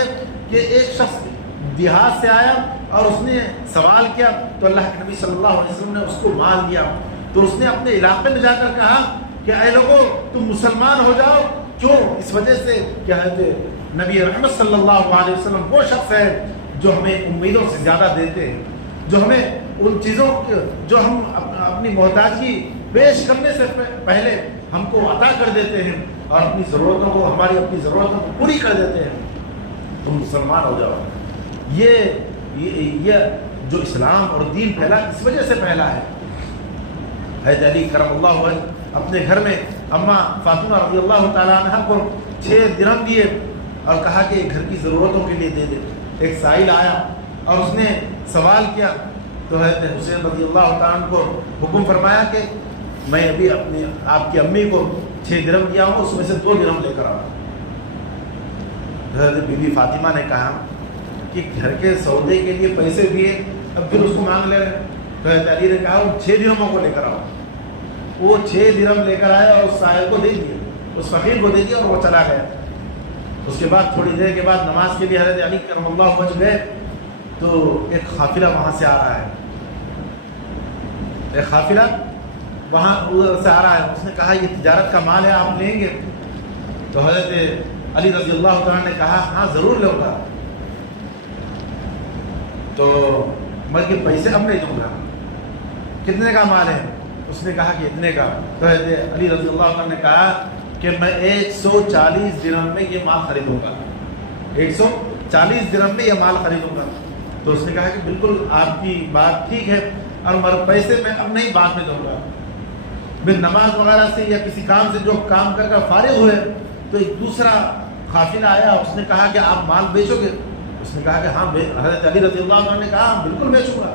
کہ ایک شخص دیہات سے آیا اور اس نے سوال کیا تو اللہ کے نبی صلی اللہ علیہ وسلم نے اس کو مال دیا، تو اس نے اپنے علاقے میں جا کر کہا کہ اے لوگوں تم مسلمان ہو جاؤ، کیوں؟ اس وجہ سے کہ حضرت نبی رحمت صلی اللہ علیہ وسلم وہ شخص ہے جو ہمیں امیدوں سے زیادہ دیتے ہیں، جو ہمیں ان چیزوں جو ہم اپنی محتاجی پیش کرنے سے پہلے ہم کو عطا کر دیتے ہیں اور اپنی ضرورتوں کو اپنی ضرورتوں کو پوری کر دیتے ہیں، تم مسلمان ہو جاؤ۔ یہ جو اسلام اور دین پھیلا اس وجہ سے پھیلا ہے۔ حضرت علی کرم اللہ وجہ اپنے گھر میں اماں فاطمہ رضی اللہ تعالیٰ عنہ کو 6 درہم دیے اور کہا کہ گھر کی ضرورتوں کے لیے دے دے۔ ایک سائل آیا اور اس نے سوال کیا تو حضرت حسین رضی اللہ تعالیٰ عنہ کو حکم فرمایا کہ میں ابھی آپ کی امی کو 6 درہم دیا ہوں، اس میں سے 2 درہم لے کر آؤں۔ حضرت بی بی فاطمہ نے کہا کہ گھر کے سودے کے لیے پیسے دیے، اب پھر اس کو مانگ لے رہے۔ تو حضرت علی نے کہا وہ 6 درہموں کو لے کر آؤ۔ وہ 6 درہم لے کر آیا اور اس سائل کو دے دیا، اس فقیر کو دے دیا اور وہ چلا گیا۔ اس کے بعد تھوڑی دیر کے بعد نماز کے لیے حضرت علی کرم اللہ وجہ گئے تو ایک قافلہ وہاں سے آ رہا ہے، ایک قافلہ وہاں ادھر سے آ رہا ہے۔ اس نے کہا یہ تجارت کا مال ہے، آپ لیں گے؟ تو حضرت علی رضی اللہ تعالیٰ نے کہا ہاں ضرور لوں گا، تو بلکہ پیسے اب نہیں دوں گا۔ کتنے کا مال ہے؟ اس نے کہا کہ اتنے کا۔ تو حضرت علی رضی اللہ عنہ نے کہا کہ میں 140 درہم میں یہ مال خریدوں گا۔ 140 درہم میں یہ مال خریدوں گا. تو اس نے کہا کہ بالکل آپ کی بات ٹھیک ہے، اور پیسے میں اب نہیں، بعد میں دوں گا. پھر نماز وغیرہ سے یا کسی کام سے جو کام کر فارغ ہوئے تو ایک دوسرا قافلہ آیا، اس نے کہا کہ آپ مال بیچو گے؟ اس نے کہا کہ ہاں. حضرت علی رضی اللہ عنہ نے کہا بالکل بیچوں گا،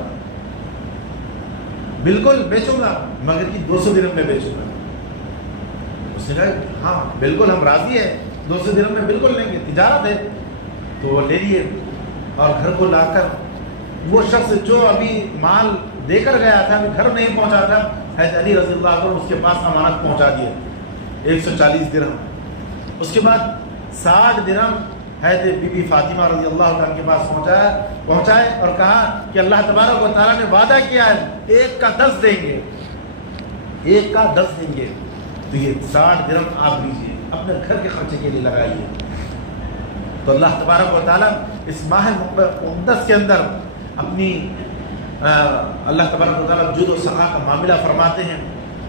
بالکل بیچوں گا، مگر کہ 200 درہم میں بیچوں گا. اس نے کہا ہاں بالکل ہم راضی ہیں، 200 درہم میں بالکل لیں گے، تجارت ہے. تو وہ لے لیے اور گھر کو لا کر وہ شخص جو ابھی مال دے کر گیا تھا، ابھی گھر نہیں پہنچا تھا، حضرت علی رضی اللہ عنہ اس کے پاس امانت پہنچا دیے 140 درہم. اس کے بعد 60 درہم حضرت بی بی فاطمہ رضی اللہ عنہ کے پاس پہنچائے اور کہا کہ اللہ تبارک و تعالیٰ نے وعدہ کیا ہے 1 کا 10 دیں گے، 1 کا 10 دیں گے. تو یہ 60 درہم آپ لیجیے، اپنے گھر کے خرچے کے لیے لگائیے. تو اللہ تبارک و تعالیٰ اس ماہ مقدس کے اندر اپنی اللہ تبارک و تعالیٰ جود و سخا کا معاملہ فرماتے ہیں.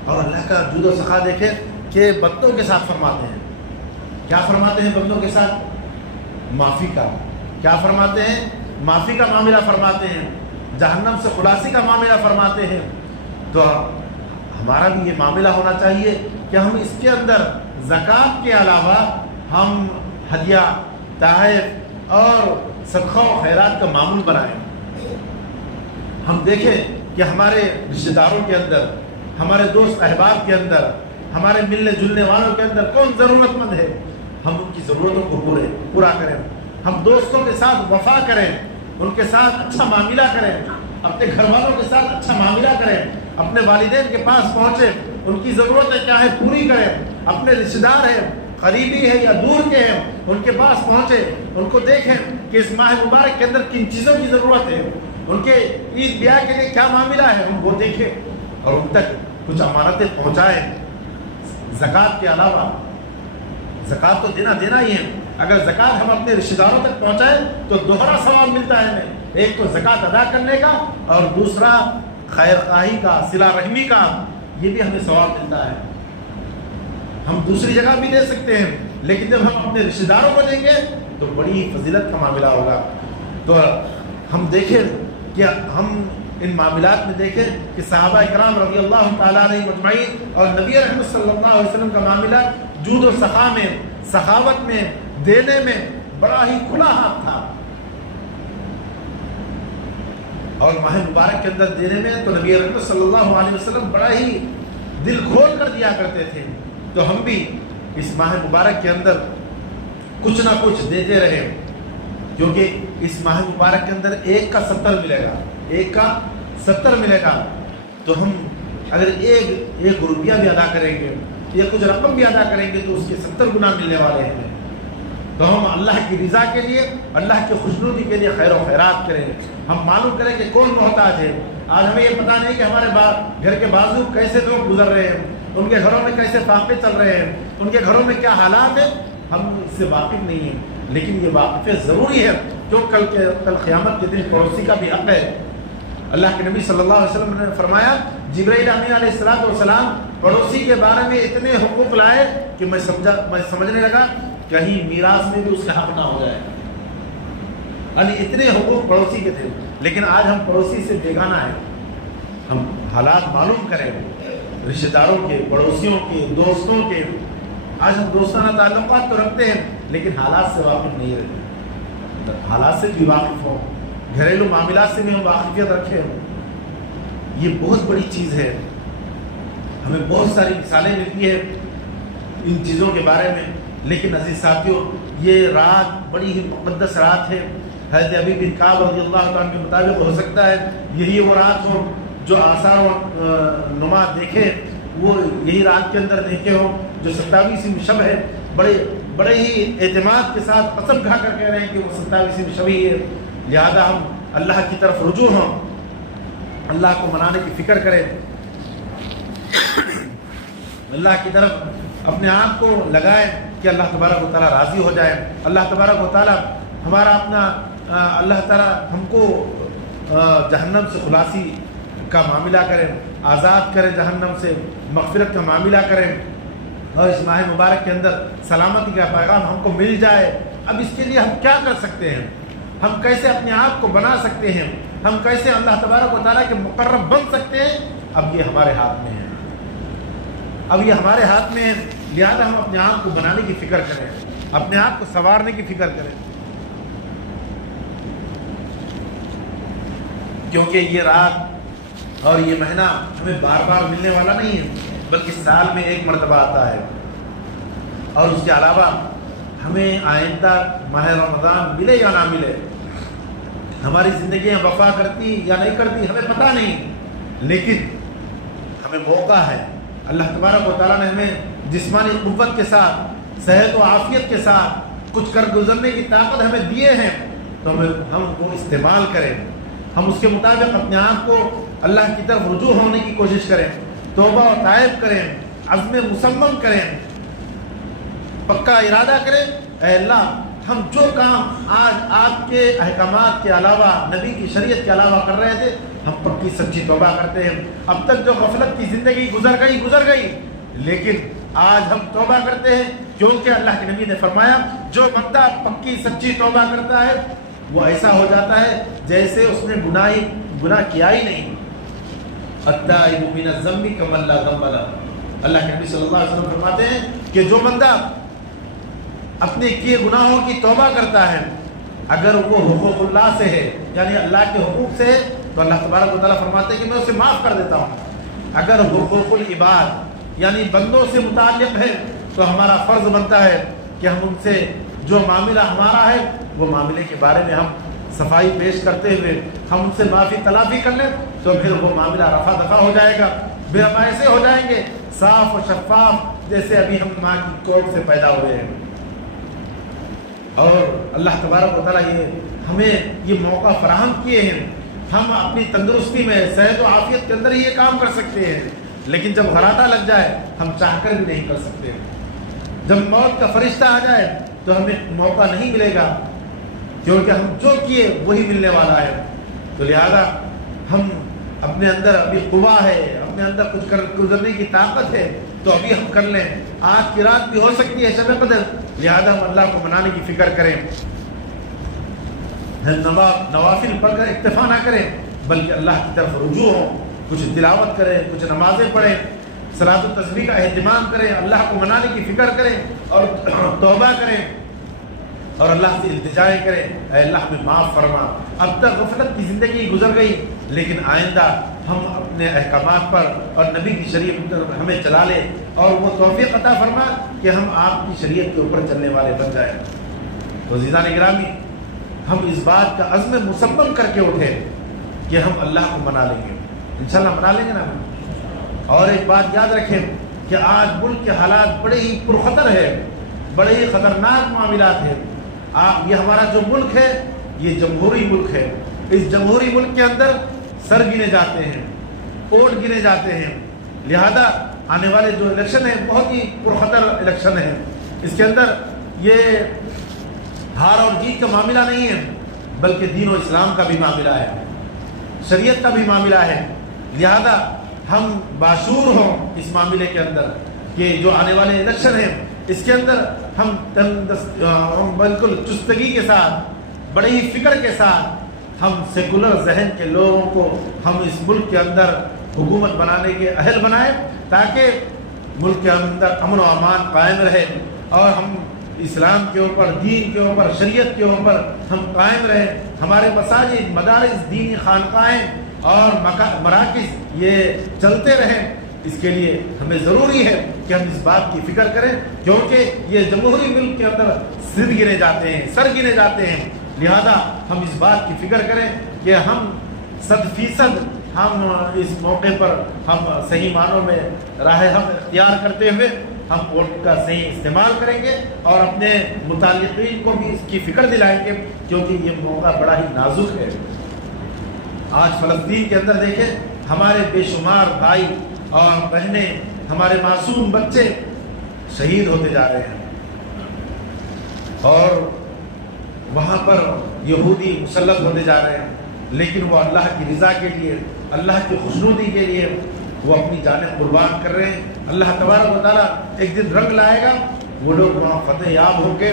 اور اللہ کا جود و سخا دیکھیں کہ بندوں کے ساتھ فرماتے ہیں. کیا فرماتے ہیں بندوں کے ساتھ؟ معافی کا. کیا فرماتے ہیں؟ معافی کا معاملہ فرماتے ہیں، جہنم سے خلاصی کا معاملہ فرماتے ہیں. تو ہمارا بھی یہ معاملہ ہونا چاہیے کہ ہم اس کے اندر زکوٰۃ کے علاوہ ہم ہدیہ، تحائف اور صدقہ و خیرات کا معمول بنائیں. ہم دیکھیں کہ ہمارے رشتہ داروں کے اندر، ہمارے دوست احباب کے اندر، ہمارے ملنے جلنے والوں کے اندر کون ضرورت مند ہے، ہم ان کی ضرورتوں کو پورا کریں. ہم دوستوں کے ساتھ وفا کریں، ان کے ساتھ اچھا معاملہ کریں، اپنے گھر والوں کے ساتھ اچھا معاملہ کریں، اپنے والدین کے پاس پہنچے، ان کی ضرورتیں کیا ہے پوری کریں. اپنے رشتہ دار ہیں، قریبی ہے یا دور کے ہیں، ان کے پاس پہنچے، ان کو دیکھیں کہ اس ماہ مبارک کے اندر کن چیزوں کی ضرورت ہے، ان کے عید بیاہ کے لیے کیا معاملہ ہے، ہم وہ دیکھیں اور ان تک کچھ امانتیں پہنچائیں. زکوٰۃ کے علاوہ، زکوٰۃ تو دینا ہی ہے، اگر زکوٰۃ ہم اپنے رشتہ داروں تک پہنچائیں تو دوہرا ثواب ملتا ہے ہمیں. ایک تو زکوٰۃ ادا کرنے کا اور دوسرا خیر خواہی کا، صلہ رحمی کا، یہ بھی ہمیں ثواب ملتا ہے. ہم دوسری جگہ بھی دے سکتے ہیں، لیکن جب ہم اپنے رشتہ داروں کو دیں گے تو بڑی فضیلت کا معاملہ ہوگا. تو ہم دیکھیں کہ ہم ان معاملات میں دیکھیں کہ صحابہ اکرام رضی اللہ تعالیٰ علیہ مجمعین اور نبی رحمت صلی اللہ علیہ وسلم کا معاملہ جود و سخا میں، سخاوت میں، دینے میں بڑا ہی کھلا ہاتھ تھا. اور ماہ مبارک کے اندر دینے میں تو نبی رحمت صلی اللہ علیہ وسلم بڑا ہی دل کھول کر دیا کرتے تھے. تو ہم بھی اس ماہ مبارک کے اندر کچھ نہ کچھ دیتے رہے، کیونکہ اس ماہ مبارک کے اندر 1 کا 70 ملے گا، 1 کا 70 ملے گا. تو ہم اگر ایک روپیہ بھی ادا کریں گے یا کچھ رقم بھی ادا کریں گے تو اس کے 70 گنا ملنے والے ہیں. تو ہم اللہ کی رضا کے لیے، اللہ کی خوشنودی کے لیے خیر و خیرات کریں. ہم معلوم کریں کہ کون محتاج ہے. آج ہمیں یہ پتہ نہیں کہ ہمارے گھر کے بازو کیسے لوگ گزر رہے ہیں، ان کے گھروں میں کیسے فاقے چل رہے ہیں، ان کے گھروں میں کیا حالات ہیں، ہم اس سے واقف نہیں ہیں. لیکن یہ واقفیت ضروری ہے، جو کل قیامت کے دن پڑوسی کا بھی حق ہے. اللہ کے نبی صلی اللہ علیہ وسلم نے فرمایا، جبرائیل امین علیہ السلام پڑوسی کے بارے میں اتنے حقوق لائے کہ میں سمجھنے لگا کہیں میراث میں بھی اس کا حق نہ ہو جائے. یعنی اتنے حقوق پڑوسی کے تھے. لیکن آج ہم پڑوسی سے بیگانہ ہیں. ہم حالات معلوم کریں رشتہ داروں کے، پڑوسیوں کے، دوستوں کے. آج ہم دوستانہ تعلقات تو رکھتے ہیں لیکن حالات سے واقف نہیں رہتے. حالات سے بھی واقف ہوں، گھریلو معاملات سے بھی ہم واقفیت رکھیں. یہ بہت بڑی چیز ہے. ہمیں بہت ساری مثالیں ملتی ہیں ان چیزوں کے بارے میں. لیکن عزیز ساتھیوں، یہ رات بڑی ہی مقدس رات ہے. حضرت ابی بن کعب رضی اللہ عنہ کے مطابق ہو سکتا ہے یہی وہ رات ہو جو آثار و نما دیکھے، وہ یہی رات کے اندر دیکھے ہوں جو 27ویں شب ہے. بڑے ہی اعتماد کے ساتھ قسم کھا کر کہہ رہے ہیں کہ وہ 27ویں شب ہی ہے. لہذا ہم اللہ کی طرف رجوع ہوں، اللہ کو منانے کی فکر کریں، اللہ کی طرف اپنے آپ کو لگائیں کہ اللہ تبارک و تعالیٰ راضی ہو جائے. اللہ تبارک و تعالیٰ ہمارا اپنا اللہ تعالیٰ ہم کو جہنم سے خلاصی کا معاملہ کریں، آزاد کریں جہنم سے، مغفرت کا معاملہ کریں، اور اس ماہ مبارک کے اندر سلامتی کا پیغام ہم کو مل جائے. اب اس کے لیے ہم کیا کر سکتے ہیں، ہم کیسے اپنے آپ کو بنا سکتے ہیں، ہم کیسے اللہ تبارک و تعالیٰ کے مقرب بن سکتے ہیں، اب یہ ہمارے ہاتھ میں ہے، اب یہ ہمارے ہاتھ میں ہے۔ لہٰذا ہم اپنے آپ کو بنانے کی فکر کریں، اپنے آپ کو سنوارنے کی فکر کریں، کیونکہ یہ رات اور یہ مہینہ ہمیں بار بار ملنے والا نہیں ہے، بلکہ سال میں ایک مرتبہ آتا ہے، اور اس کے علاوہ ہمیں آئندہ ماہ رمضان ملے یا نہ ملے، ہماری زندگیاں وفا کرتی یا نہیں کرتی ہمیں پتہ نہیں، لیکن ہمیں موقع ہے۔ اللہ تبارک و تعالیٰ نے ہمیں جسمانی قوت کے ساتھ، صحت و عافیت کے ساتھ کچھ کر گزرنے کی طاقت ہمیں دیے ہیں، تو ہم وہ استعمال کریں، ہم اس کے مطابق اپنے آپ کو اللہ کی طرف رجوع ہونے کی کوشش کریں، توبہ و تائب کریں، عزم مصمم کریں، پکا ارادہ کریں، اے اللہ ہم جو کام آج آپ کے احکامات کے علاوہ، نبی کی شریعت کے علاوہ کر رہے تھے، ہم پکی سچی توبہ کرتے ہیں۔ اب تک جو غفلت کی زندگی گزر گئی، لیکن آج ہم توبہ کرتے ہیں، کیونکہ اللہ کے نبی نے فرمایا جو بندہ پکی سچی توبہ کرتا ہے وہ ایسا ہو جاتا ہے جیسے اس نے گناہ کیا ہی نہیں۔ التائب من الذنب کمن لا ذنب له، اللہ کے نبی صلی اللہ علیہ وسلم فرماتے ہیں کہ جو بندہ اپنے کیے گناہوں کی توبہ کرتا ہے، اگر وہ حقوق اللہ سے ہے، یعنی اللہ کے حقوق سے ہے، تو اللہ تبارک و تعالیٰ فرماتے ہیں کہ میں اسے معاف کر دیتا ہوں۔ اگر حقوق العباد یعنی بندوں سے متعلق ہے تو ہمارا فرض بنتا ہے کہ ہم ان سے جو معاملہ ہمارا ہے وہ معاملے کے بارے میں ہم صفائی پیش کرتے ہوئے ہم ان سے معافی تلافی کر لیں، تو پھر وہ معاملہ رفع دفع ہو جائے گا، پھر ہم ایسے ہو جائیں گے صاف و شفاف جیسے ابھی ہم ماں کی کوکھ سے پیدا ہوئے ہیں۔ اور اللہ تبارک و تعالیٰ ہمیں یہ موقع فراہم کیے ہیں، ہم اپنی تندرستی میں، صحت و عافیت کے اندر یہ کام کر سکتے ہیں، لیکن جب گھراٹا لگ جائے ہم چاہ کر بھی نہیں کر سکتے۔ جب موت کا فرشتہ آ جائے تو ہمیں موقع نہیں ملے گا، کیونکہ ہم جو کیے وہی ملنے والا ہے۔ تو لہذا ہم اپنے اندر ابھی قوا ہے، اپنے اندر کچھ کر گزرنے کی طاقت ہے، تو ابھی ہم کر لیں۔ آج کی رات بھی ہو سکتی ہے شب قدر، لہذا ہم اللہ کو منانے کی فکر کریں، نوافل پڑھ کر اکتفا نہ کریں، بلکہ اللہ کی طرف رجوع ہو، کچھ تلاوت کریں، کچھ نمازیں پڑھیں، صلاۃ و تسبیح کا اہتمام کریں، اللہ کو منانے کی فکر کریں اور توبہ کریں اور اللہ سے التجائیں کریں، اے اللہ ہمیں معاف فرما۔ اب تک غفلت کی زندگی گزر گئی، لیکن آئندہ ہم اپنے احکامات پر اور نبی کی شریعت پر ہمیں چلا لے، اور وہ توفیق عطا فرما کہ ہم آپ کی شریعت کے اوپر چلنے والے بن جائیں۔ تو عزیزان گرامی، ہم اس بات کا عزم مصمم کر کے اٹھے کہ ہم اللہ کو منا لیں گے، انشاءاللہ منا لیں گے نا۔ اور ایک بات یاد رکھیں کہ آج ملک کے حالات بڑے ہی پرخطر ہے، بڑے ہی خطرناک معاملات ہیں۔ یہ ہمارا جو ملک ہے یہ جمہوری ملک ہے، اس جمہوری ملک کے اندر سر گنے جاتے ہیں، ووٹ گنے جاتے ہیں، لہذا آنے والے جو الیکشن ہیں بہت ہی پرخطر الیکشن ہیں۔ اس کے اندر یہ ہار اور جیت کا معاملہ نہیں ہے، بلکہ دین و اسلام کا بھی معاملہ ہے، شریعت کا بھی معاملہ ہے۔ لہذا ہم باشعور ہوں اس معاملے کے اندر کہ جو آنے والے الیکشن ہیں اس کے اندر ہم بالکل چستگی کے ساتھ، بڑے ہی فکر کے ساتھ ہم سیکولر ذہن کے لوگوں کو ہم اس ملک کے اندر حکومت بنانے کے اہل بنائیں، تاکہ ملک کے اندر امن و امان قائم رہے اور ہم اسلام کے اوپر، دین کے اوپر، شریعت کے اوپر ہم قائم رہیں۔ ہمارے مساجد، مدارس، دینی خانقاہیں اور مراکز یہ چلتے رہیں۔ اس کے لیے ہمیں ضروری ہے کہ ہم اس بات کی فکر کریں، کیونکہ یہ جمہوری ملک کے اندر سر گنے جاتے ہیں، لہذا ہم اس بات کی فکر کریں کہ ہم 100% ہم اس موقع پر ہم صحیح معنوں میں راہ حق اختیار کرتے ہوئے ہم ووٹ کا صحیح استعمال کریں گے اور اپنے متعلقین کو بھی اس کی فکر دلائیں گے، کیونکہ یہ موقع بڑا ہی نازک ہے۔ آج فلسطین کے اندر دیکھیں، ہمارے بے شمار بھائی اور بہنیں، ہمارے معصوم بچے شہید ہوتے جا رہے ہیں، اور وہاں پر یہودی مسلط ہوتے جا رہے ہیں، لیکن وہ اللہ کی رضا کے لیے، اللہ کی خوشنودی کے لیے وہ اپنی جانیں قربان کر رہے ہیں۔ اللہ تبارک و تعالیٰ ایک دن رنگ لائے گا، وہ لوگ وہاں فتح یاب ہوں گے،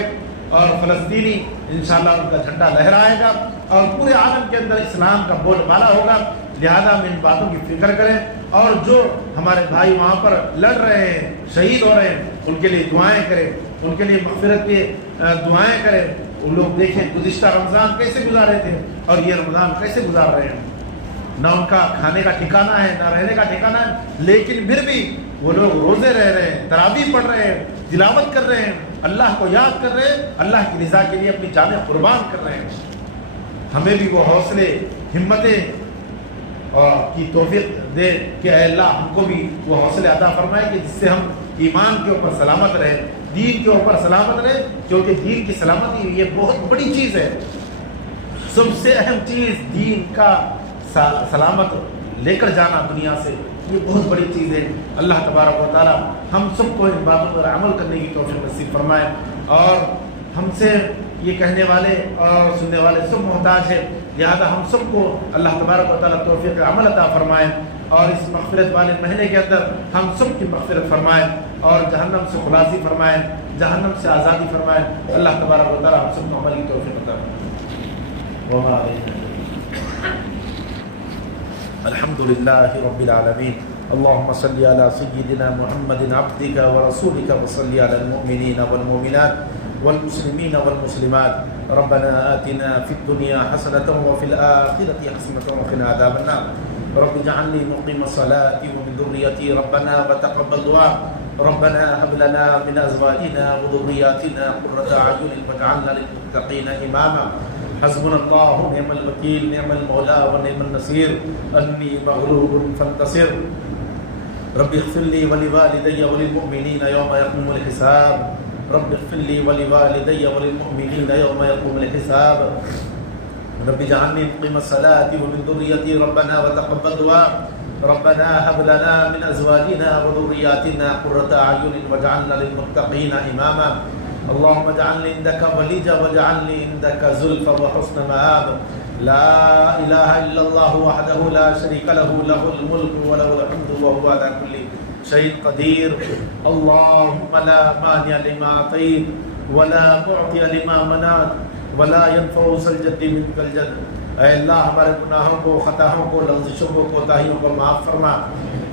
اور فلسطینی انشاءاللہ ان کا جھنڈا لہرائے گا اور پورے عالم کے اندر اسلام کا بول بالا ہوگا۔ لہذا ہم ان باتوں کی فکر کریں اور جو ہمارے بھائی وہاں پر لڑ رہے ہیں، شہید ہو رہے ہیں، ان کے لیے دعائیں کریں، ان کے لیے مغفرت کی دعائیں کریں۔ ان لوگ دیکھیں گزشتہ رمضان کیسے گزارے تھے اور یہ رمضان کیسے گزار رہے ہیں، نہ ان کا کھانے کا ٹھکانہ ہے نہ رہنے کا ٹھکانہ ہے، لیکن پھر بھی وہ لوگ روزے رہ رہے ہیں، تراویح پڑھ رہے ہیں، تلاوت کر رہے ہیں، اللہ کو یاد کر رہے ہیں، اللہ کی رضا کے لیے اپنی جانیں قربان کر رہے ہیں۔ ہمیں بھی وہ حوصلے ہمتیں کی توفیق دے کہ اے اللہ ہم کو بھی وہ حوصلے عطا فرمائے کہ جس سے ہم ایمان کے اوپر سلامت رہیں، دین کے اوپر سلامت رہیں، کیونکہ دین کی سلامتی یہ بہت بڑی چیز ہے۔ سب سے اہم چیز دین کا سلامت لے کر جانا دنیا سے، یہ بہت بڑی چیز ہے۔ اللہ تبارک و تعالی ہم سب کو ان باتوں پر عمل کرنے کی توفیق نصیب فرمائے، اور ہم سے یہ کہنے والے اور سننے والے سب محتاج ہیں، لہذا ہم سب کو اللہ تبارک و تعالی توفیق عمل عطا فرمائے اور اس مغفرت والے مہینے کے اندر ہم سب کی مغفرت فرمائے اور جہنم سے خلاصی فرمائے، جہنم سے آزادی فرمائے۔ اللہ تبارک و تعالی ہم سب کو عمل کی توفیق عطا فرمائے۔ الحمد لله رب العالمين، اللهم صل على سيدنا محمد عبدك ورسولك وصل على المؤمنين والمؤمنات والمسلمين والمسلمات، ربنا آتنا في الدنيا حسنة وفي الآخرة حسنة وقنا عذاب النار، رب اجعلني مقيم الصلاة ومن ذريتي ربنا وتقبل دعاء، ربنا هب لنا من أزواجنا وذرياتنا قرة أعين واجعلنا للمتقين إماما، حسبنا الله ونعم الوكيل، نعم المولى ونعم النصير، أني مغلوب فانتصر، رب اغفر لي ولوالدي وللمؤمنين يوم يقوم الحساب، رب اغفر لي ولوالدي وللمؤمنين يوم يقوم الحساب، رب اجعلني مقيم الصلاة ومن ذريتي ربنا وتقبل دعاء، ربنا هب لنا من أزواجنا وذرياتنا قرة أعين واجعلنا للمتقين إماما، اللهم اجعلني عندك وليجا واجعلني عندك زلفى وحسن مآب، لا إله إلا الله وحده لا شريك له، له الملك وله الحمد وهو على كل شيء قدير، اللهم لا مانع لما أعطيت ولا معطي لما منعت ولا ينفع ذا الجد منك الجد۔ اے اللہ ہمارے گناہوں کو، خطاؤں کو، لغزشوں کو، کوتاہیوں کو معاف فرما،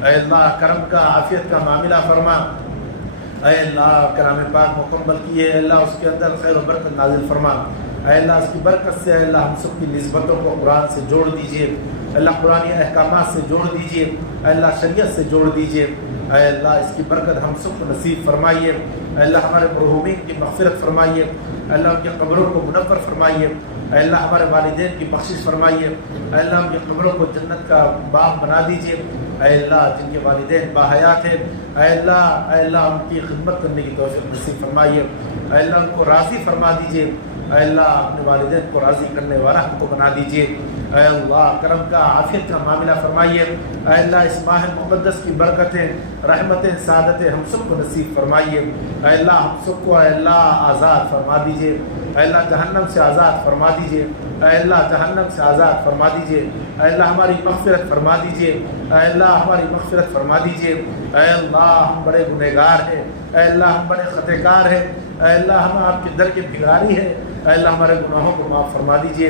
اے اللہ کرم کا، عافیت کا معاملہ فرما، اے اللہ کلام پاک مکمل کیے، اے اللہ اس کے اندر خیر و برکت نازل فرما، اے اللہ اس کی برکت سے اے اللہ ہم سب کی نسبتوں کو قرآن سے جوڑ دیجئے، اے اللہ قرآنی احکامات سے جوڑ دیجئے، اے اللہ شریعت سے جوڑ دیجئے، اے اللہ اس کی برکت ہم سب کو نصیب فرمائیے، اے اللہ ہمارے مرحومین کی مغفرت فرمائیے، اے اللہ ان کی قبروں کو منور فرمائیے، اے اللہ ہمارے والدین کی بخشش فرمائیے، اے اللہ ان کی قبروں کو جنت کا باغ بنا دیجئے، اے اللہ جن کے والدین باحیات ہیں اے اللہ ان کی خدمت کرنے کی توفیق نصیب فرمائیے، اے اللہ ان کو راضی فرما دیجئے، اے اللہ اپنے والدین کو راضی کرنے والا ہم کو بنا دیجئے، اے اللہ کرم کا، عافیت کا معاملہ فرمائیے، اے اللہ اس ماہ مقدس کی برکتیں، رحمتیں، سعادتیں ہم سب کو نصیب فرمائیے، اے اللہ ہم سب کو اے اللہ آزاد فرما دیجئے، اے اللہ جہنم سے آزاد فرما دیجئے، اے اللہ جہنم سے آزاد فرما دیجئے، اے اللہ ہماری مغفرت فرما دیجئے، اے اللہ ہماری مغفرت فرما دیجئے، اے اللہ ہم بڑے گنہگار ہیں، اے اللہ ہم بڑے خطا کار ہیں، اے اللہ ہم آپ کے در کے بھکاری ہیں، اے اللہ ہمارے گناہوں کو معاف فرما دیجئے،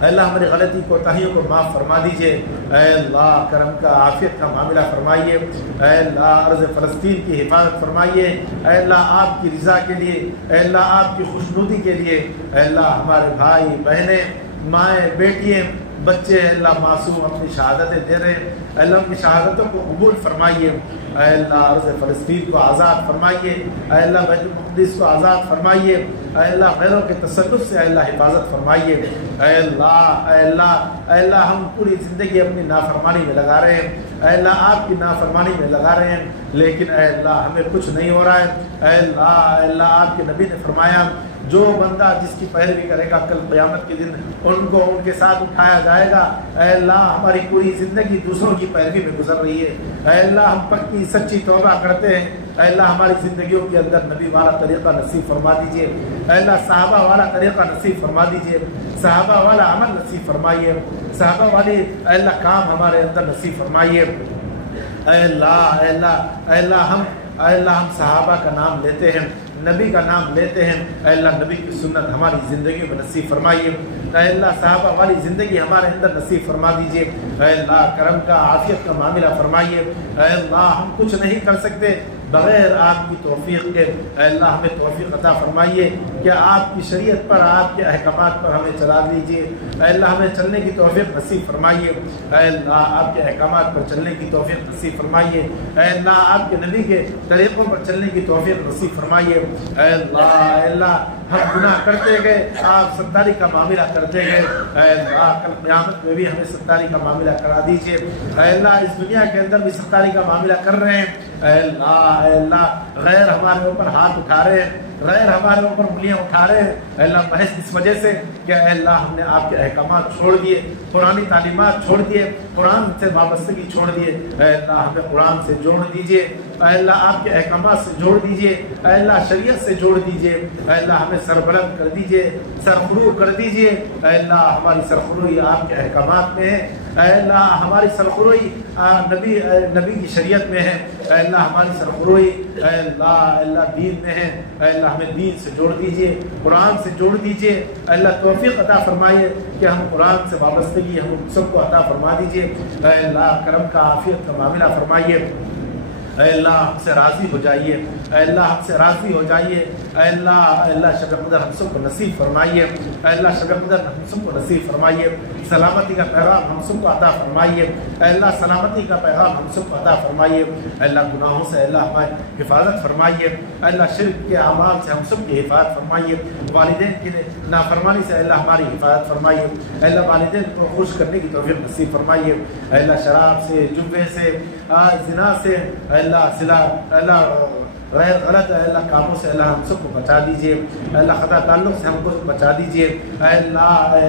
اے اللہ ہماری غلطی کوتاہیوں کو معاف فرما دیجئے، اے اللہ کرم کا، عافیت کا معاملہ فرمائیے، اے اللہ ارض فلسطین کی حفاظت فرمائیے، اے اللہ آپ کی رضا کے لیے، اے اللہ آپ کی خوشنودی کے لیے، اے اللہ ہمارے بھائی بہنیں، مائیں بیٹیاں، بچے اے اللہ معصوم اپنی شہادتیں دے رہے ہیں، اے اللہ ان کی شہادتوں کو قبول فرمائیے، اے اللہ ارض فلسطین کو آزاد فرمائیے، اے اللہ بیت المقدس کو آزاد فرمائیے، اے اللہ غیروں کے تسلط سے اے اللہ حفاظت فرمائیے، اے اللہ اے اللہ اے اللہ ہم پوری زندگی اپنی نافرمانی میں لگا رہے ہیں، اے اللہ آپ کی نافرمانی میں لگا رہے ہیں، لیکن اے اللہ ہمیں کچھ نہیں ہو رہا ہے، اے اللہ آپ کے نبی نے فرمایا جو بندہ جس کی پیروی کرے گا کل قیامت کے دن ان کو ان کے ساتھ اٹھایا جائے گا۔ اے اللہ ہماری پوری زندگی دوسروں کی پیروی میں گزر رہی ہے، اے اللہ ہم پکی سچی توبہ کرتے ہیں، اے اللہ ہماری زندگیوں کے اندر نبی والا طریقہ نصیب فرما دیجئے، اے اللہ صحابہ والا طریقہ نصیب فرما دیجئے، صحابہ والا عمل نصیب فرمائیے، صحابہ والی اے اللہ کام ہمارے اندر نصیب فرمائیے، اے اللہ اے اللہ اے اللہ اے اللہ ہم صحابہ کا نام لیتے ہیں، نبی کا نام لیتے ہیں، اے اللہ نبی کی سنت ہماری زندگی میں نصیب فرمائیے، اے اللہ صحابہ والی زندگی ہمارے اندر نصیب فرما دیجیے، اے اللہ کرم کا عافیت کا معاملہ فرمائیے، اے اللہ ہم کچھ نہیں کر سکتے بغیر آپ کی توفیق کے، اے اللہ ہمیں توفیق عطا فرمائیے کہ آپ کی شریعت پر، آپ کے احکامات پر ہمیں چلا دیجیے، اے اللہ ہمیں چلنے کی توفیق نصیب فرمائیے، اے اللہ آپ کے احکامات پر چلنے کی توفیق نصیب فرمائیے، اے اللہ آپ کے نبی کے طریقوں پر چلنے کی توفیق نصیب فرمائیے، اے اللہ ہم گناہ کرتے گئے، آپ ستاری کا معاملہ کرتے گئے، اے اللہ کل قیامت میں بھی ہمیں ستاری کا معاملہ کرا دیجیے، اے اللہ اس دنیا کے اندر بھی ستاری کا معاملہ کر رہے ہیں، اے اللہ غیر ہمارے اوپر ہاتھ اٹھا رہے ہیں، غیر ہمارے اوپر انگلیاں اٹھا رہے ہیں، اے اللہ محض اس وجہ سے کہ اے اللہ ہم نے آپ کے احکامات چھوڑ دیے، قرآنی تعلیمات چھوڑ دیے، قرآن سے وابستگی چھوڑ دیے، اے اللہ ہمیں قرآن سے جوڑ دیجیے، اے اللہ آپ کے احکامات سے جوڑ دیجیے، اے اللہ شریعت سے جوڑ دیجیے، اے اللہ ہمیں سربلند کر دیجیے، سرخرو کر دیجیے، اے اللہ ہماری سرخروئی آپ کے احکامات میں ہے، اے اللہ ہماری سرخروئی نبی کی شریعت میں ہے، اے اللہ ہماری سرخروئی اے اللہ دین میں ہے، اے اللہ ہمیں دین سے جوڑ دیجیے، قرآن سے جوڑ دیجیے، اے اللہ توفیق عطا فرمائیے کہ ہم قرآن سے وابستگی ہم سب کو عطا فرما دیجیے، اے اللہ کرم کا عافیت کا معاملہ فرمائیے، اے اللہ ہم سے راضی ہو جائیے، اے اللہ ہم سے راضی ہو جائیے، اے اللہ شب قدر ہم سب کو نصیب فرمائیے، اے اللہ شب قدر ہم سب کو نصیب فرمائیے، سلامتی کا پیغام ہم سب کو عطا فرمائیے، اے اللہ سلامتی کا پیغام ہم سب کو عطا فرمائیے، اے اللہ گناہوں سے اے اللہ ہماری حفاظت فرمائیے، اے اللہ شرک کے اعمال سے ہم سب کی حفاظت فرمائیے، والدین کی نافرمانی سے اے اللہ ہماری حفاظت فرمائیے، اے اللہ والدین کو خوش کرنے کی توفیق نصیب فرمائیے، اے اللہ شراب سے، جوے سے، زنا سے، اے اللہ غیر غلط اے اللہ کاموں سے اللہ ہم سب کو بچا دیجیے، اے اللہ خطا تعلق سے ہم کو بچا دیجیے، اے اللہ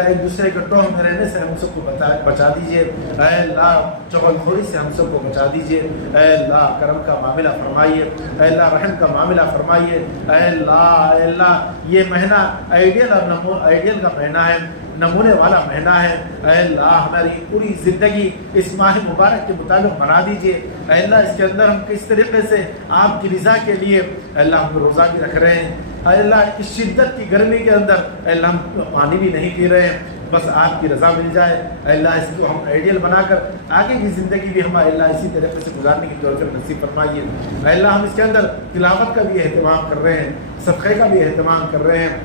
ایک دوسرے کے ٹوہ میں رہنے سے ہم سب کو بچا دیجیے، اے اللہ چغل خوری سے ہم سب کو بچا دیجیے، اے اللہ کرم کا معاملہ فرمائیے، اے اللہ رحم کا معاملہ فرمائیے، اے اللہ یہ مہینہ آئیڈیل کا مہینہ ہے، نمونے والا مہینہ ہے، اے اللہ ہماری پوری زندگی اس ماہ مبارک کے مطابق بنا دیجیے، اے اللہ اس کے اندر ہم کس طریقے سے آپ کی رضا کے لیے اے اللہ ہم روزہ بھی رکھ رہے ہیں، اے اللہ اس شدت کی گرمی کے اندر اے اللہ ہم پانی بھی نہیں پی رہے ہیں، بس آپ کی رضا مل جائے، اے اللہ اس کو ہم آئیڈیل بنا کر آگے کی زندگی بھی ہم اے اللہ اسی طریقے سے گزارنے کی توفیق نصیب فرمائیے، اے اللہ ہم اس کے اندر تلاوت کا بھی اہتمام کر رہے ہیں، صدقے کا بھی اہتمام کر رہے ہیں،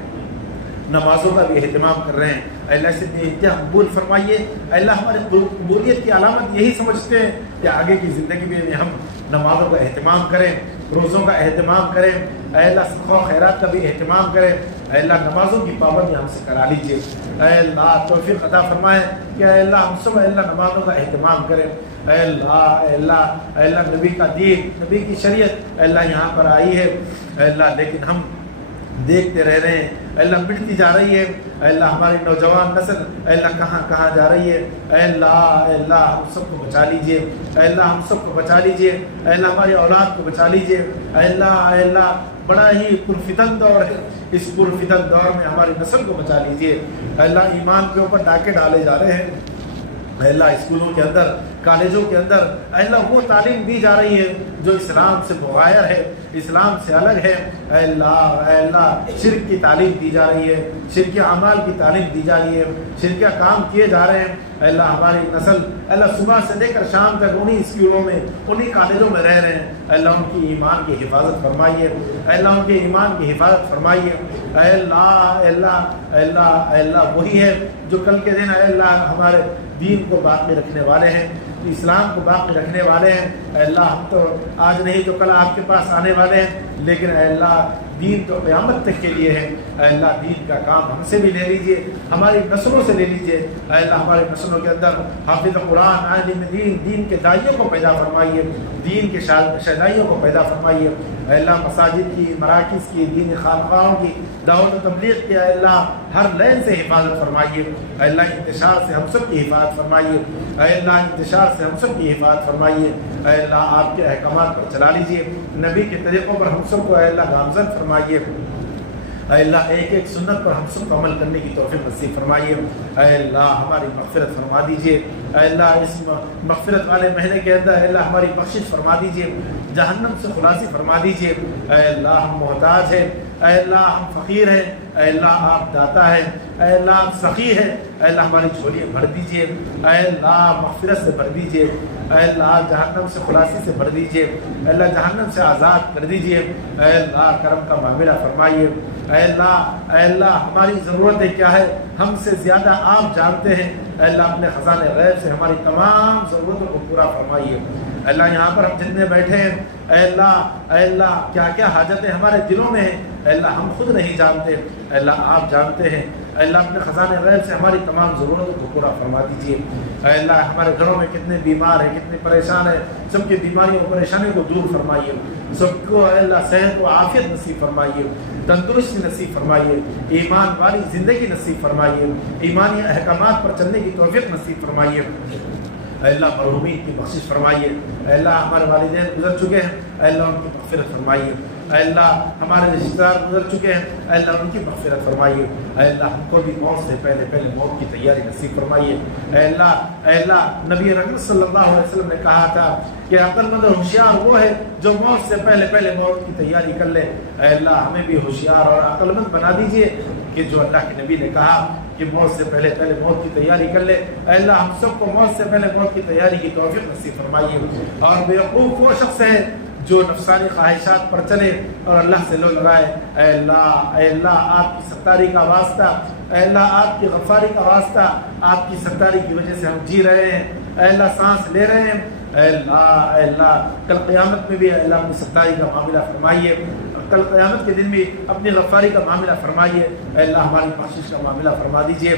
نمازوں کا بھی اہتمام کر رہے ہیں، اے اللہ سے انتہا قبول فرمائیے، اے اللہ ہماری قبولیت کی علامت یہی سمجھتے ہیں کہ آگے کی زندگی میں ہم نمازوں کا اہتمام کریں، روزوں کا اہتمام کریں، اے اللہ صدقہ و خیرات کا بھی اہتمام کریں، اے اللہ نمازوں کی پابندی ہم سے کرا لیجیے، اے اللہ توفیق عطا فرمائیں کہ اے اللہ ہم سب اے اللہ نمازوں کا اہتمام کریں، اے اللہ نبی کا دین، نبی کی شریعت اے اللہ یہاں پر آئی ہے، اے اللہ لیکن ہم دیکھتے رہ رہے ہیں، اے اللہ مٹتی جا رہی ہے، اے اللہ ہماری نوجوان نسل اے اللہ کہاں جا رہی ہے، اے اللہ ہم سب کو بچا لیجیے، اے اللہ ہم سب کو بچا لیجیے، اے اللہ ہماری اولاد کو بچا لیجیے، اے اللہ بڑا ہی پرفتن دور ہے، اس پرفتن دور میں ہماری نسل کو بچا لیجیے، اے اللہ ایمان کے اوپر ڈاکے ڈالے جا رہے ہیں، اے اللہ اسکولوں کے اندر، کالجوں کے اندر اے اللہ وہ تعلیم دی جا رہی ہے جو اسلام سے مغایر ہے، اسلام سے الگ ہے، اے اللہ شرک کی تعلیم دی جا رہی ہے، شرک اعمال کی تعلیم دی جا رہی ہے، شرک کام کیے جا رہے ہیں، اے اللہ ہماری نسل اے اللہ صبح سے لے کر شام تک انہی اسکولوں میں، انہی کالجوں میں رہ رہے ہیں، اے اللہ ان کی ایمان کی حفاظت فرمائیے، اے اللہ ان کے ایمان کی حفاظت فرمائیے، اے اللہ وہی ہے جو کل کے دن اے اللہ ہمارے دین کو باقی رکھنے والے ہیں، اسلام کو باقی رکھنے والے ہیں، اے اللہ ہم تو آج نہیں تو کل آپ کے پاس آنے والے ہیں، لیکن اے اللہ دین تو قیامت تک کے لیے ہے، اے اللہ دین کا کام ہم سے بھی لے لیجئے، ہماری نسلوں سے لے لیجئے، اے اللہ ہماری نسلوں کے اندر حافظ قرآن، عالم دین کے داعیوں کو پیدا فرمائیے، دین کے شہدائیوں کو پیدا فرمائیے، اے اللہ مساجد کی، مراکز کی، دین خانقاہوں کی، دعوت و تبلیغ کی اے اللہ ہر لین سے حفاظت فرمائیے، اے اللہ انتشار سے ہم سب کی حفاظت فرمائیے، اے اللہ انتشار سے ہم سب کی حفاظت فرمائیے، اے اللہ آپ کے احکامات پر چلا لیجئے، نبی کے طریقوں پر ہم سب کو اے اللہ گامزن فرمائیے، اے اللہ ایک ایک سنت پر ہم سب کو عمل کرنے کی توفیق نصیب فرمائیے۔ اے اللہ ہماری مغفرت فرما دیجیے۔ اے اللہ اس مغفرت والے مہینے کے اندر اے اللہ ہماری بخشش فرما دیجیے، جہنم سے خلاصی فرما دیجیے۔ اے اللہ ہم محتاج ہیں، اے اللہ ہم فقیر ہیں، اے اللہ آپ داتا ہیں، اے اللہ آپ سخی ہیں، اے اللہ ہماری جھولیاں بھر دیجیے، اے اللہ مغفرت سے بھر دیجیے، اے اللہ جہنم سے خلاصی سے بھر دیجیے، اے اللہ جہنم سے آزاد کر دیجیے، اے اللہ کرم کا معاملہ فرمائیے۔ اے اللہ ہماری ضرورتیں کیا ہے ہم سے زیادہ آپ جانتے ہیں، اے اللہ اپنے خزانے غیب سے ہماری تمام ضرورتوں کو پورا فرمائیے۔ اے اللہ یہاں پر ہم جتنے بیٹھے ہیں اے اللہ کیا کیا حاجتیں ہمارے دلوں میں ہیں اے اللہ ہم خود نہیں جانتے، اے اللہ آپ جانتے ہیں، اے اللہ اپنے خزانے غیب سے ہماری تمام ضرورتوں کو پورا فرما دیجیے۔ اے اللہ ہمارے گھروں میں کتنے بیمار ہیں، کتنے پریشان ہیں، سب کی بیماریوں اور پریشانیوں کو دور فرمائیے، سب کو اے اللہ صحت و عافیت نصیب فرمائیے، تندرستی نصیب فرمائیے، ایمان والی زندگی نصیب فرمائیے، ایمانی احکامات پر چلنے کی توفیق نصیب فرمائیے۔ اے اللہ مرحومین کی بخشش فرمائیے، اے اللہ ہمارے والدین گزر چکے ہیں اے اللہ ان کی مغفرت فرمائیے، اے اللہ ہمارے رشتہ دار گزر چکے ہیں اے اللہ ان کی مغفرت فرمائیے، اے اللہ ہم کو بھی موت سے پہلے موت کی تیاری نصیب فرمائیے۔ اے اللہ نبی رحمت صلی اللہ علیہ وسلم نے کہا تھا کہ عقل مند اور ہوشیار وہ ہے جو موت سے پہلے موت کی تیاری کر لے۔ اے اللہ ہمیں بھی ہوشیار اور عقل مند بنا دیجیے کہ جو اللہ کے نبی نے کہا کہ موت سے پہلے موت کی تیاری کر لے۔ اے اللہ ہم سب کو موت سے پہلے موت کی تیاری کی توفیق نصیب فرمائیے۔ اور بیوقوف وہ شخص ہے جو نفسانی خواہشات پر چلے اور اللہ سے لو لگائے۔ اے اللہ آپ کی ستاری کا واسطہ، اے اللہ آپ کی غفاری کا واسطہ، آپ کی ستاری کی وجہ سے ہم جی رہے ہیں، اے اللہ سانس لے رہے ہیں۔ اے اللہ کل قیامت میں بھی اے اللہ اپنی ستاری کا معاملہ فرمائیے، کل قیامت کے دن بھی اپنی غفاری کا معاملہ فرمائیے۔ اے اللہ ہماری بخشش کا معاملہ فرما دیجیے۔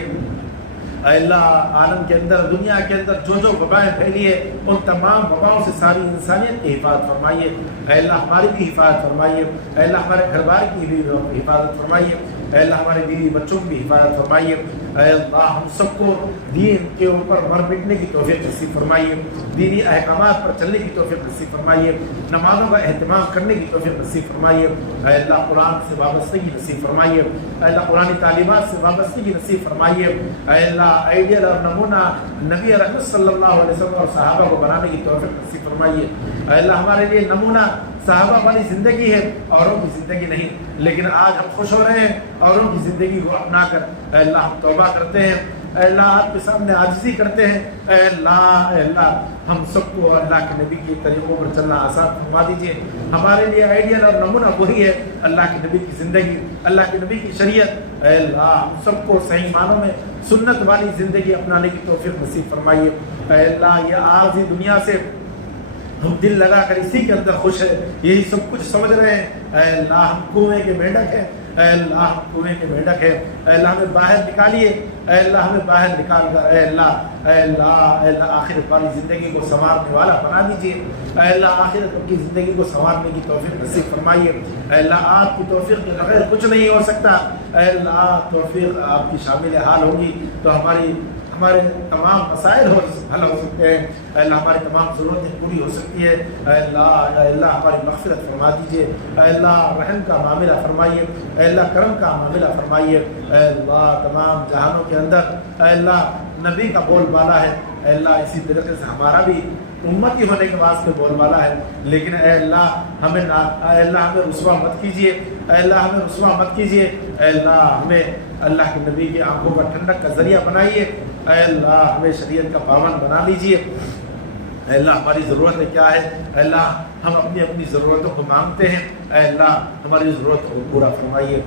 اے اللہ عالم کے اندر، دنیا کے اندر جو وبائیں پھیلی ہے ان تمام وباؤں سے ساری انسانیت کی حفاظت فرمائیے۔ اے اللہ ہماری بھی حفاظت فرمائیے، اے اللہ ہمارے گھر بار کی بھی حفاظت فرمائیے، اے اللہ ہمارے بیوی بچوں کی بھی حفاظت فرمائیے۔ اے اللہ ہم سب کو دین کے اوپر مر مٹنے کی توفیق نصیب فرمائیے، دینی احکامات پر چلنے کی توفیق نصیب فرمائیے، نمازوں کا اہتمام کرنے کی توفیق نصیب فرمائیے۔ اے اللہ قرآن سے وابستگی نصیب فرمائیے، اے اللہ قرآنی تعلیمات سے وابستگی نصیب فرمائیے۔ اے اللہ آئیڈیل اور نمونہ نبی رحمت صلی اللہ علیہ وسلم اور صحابہ کو بنانے کی توفیق نصیب فرمائیے۔ اے اللہ ہمارے لیے نمونہ صحابہ والی زندگی ہے، اوروں کی زندگی نہیں، لیکن آج ہم خوش ہو رہے ہیں اوروں کی زندگی کو اپنا کر۔ اے اللہ ہم توبہ کرتے ہیں، اے اللہ آپ کے سامنے عاجزی کرتے ہیں۔ اے اللہ ہم سب کو اللہ کے نبی کے طریقوں پر چلنا آسان فرما دیجیے۔ ہمارے لیے آئیڈیل اور نمونہ وہی ہے اللہ کے نبی کی زندگی، اللہ کے نبی کی شریعت۔ اے اللہ ہم سب کو صحیح معنوں میں سنت والی زندگی اپنانے کی توفیق نصیب فرمائیے۔ اے اللہ یہ عارضی دنیا سے ہم دل لگا کر اسی کے اندر خوش ہے، یہی سب کچھ سمجھ رہے ہیں۔ اے اللہ ہم کنویں کے مینڈک ہیں، اے اللہ ہم کنویں کے مینڈک ہیں، اے اللہ ہمیں باہر نکالیے، اے اللہ ہمیں باہر نکال کر اے اللہ آخرت والی زندگی کو سنوارنے والا بنا دیجیے۔ اے اللہ آخرت کی زندگی کو سنوارنے کی توفیق نصیب فرمائیے۔ اے اللہ آپ کی توفیق کے بغیر کچھ نہیں ہو سکتا۔ اے اللہ توفیق آپ کی شامل حال ہوگی تو ہمارے تمام مسائل حل ہو سکتے ہیں، اے اللہ ہماری تمام ضرورتیں پوری ہو سکتی ہے۔ اے اللہ ہماری مغفرت فرما دیجیے، اے اللہ رحم کا معاملہ فرمائیے، اے اللہ کرم کا معاملہ فرمائیے۔ اے اللہ تمام جہانوں کے اندر اے اللہ نبی کا بول بالا ہے، اے اللہ اسی طریقے سے ہمارا بھی امتی ہونے کے واسطے بول بالا ہے، لیکن اے اللہ ہمیں رسوا مت کیجیے، اے اللہ ہمیں رسوا مت کیجیے، اے اللہ ہمیں اللہ کے نبی کی آنکھوں کا ٹھنڈک کا ذریعہ بنائیے، اے اللہ ہمیں شریعت کا پابند بنا لیجیے۔ اے اللہ ہماری ضرورتیں کیا ہے، اے اللہ ہم اپنی ضرورتوں کو مانگتے ہیں، اے اللہ ہماری ضرورتوں کو پورا فرمائیے۔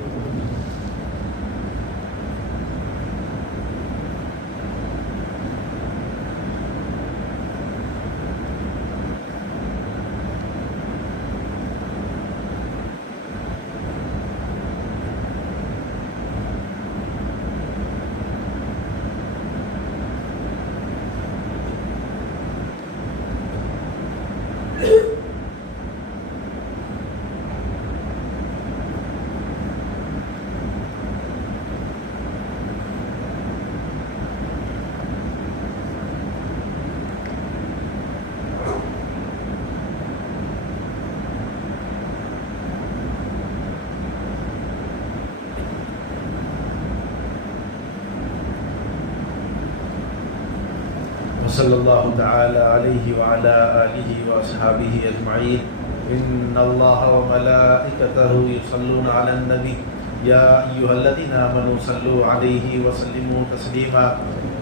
صلی اللہ تعالی علیہ وعلی آلہ واصحابہ اجمعین. ان اللہ وملائکتہ یصلون علی النبی یا ایھا الذین آمنوا صلوا علیہ وسلموا تسلیما.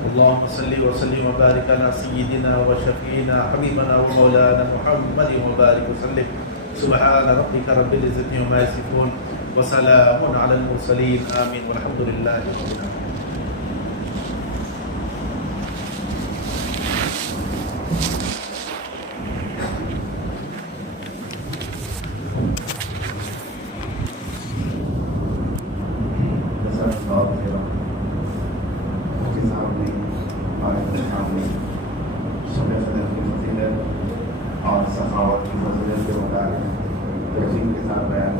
اللهم صل وسلم وبارك على سيدنا وشفيعنا حبيبنا ومولانا محمد وبارك وسلم. سبحان ربك رب العزة عما يصفون وسلام على المرسلين. آمين والحمد لله رب العالمين. اور سخاوت کی فضیلت کے متعلق تحقیق کے ساتھ بیان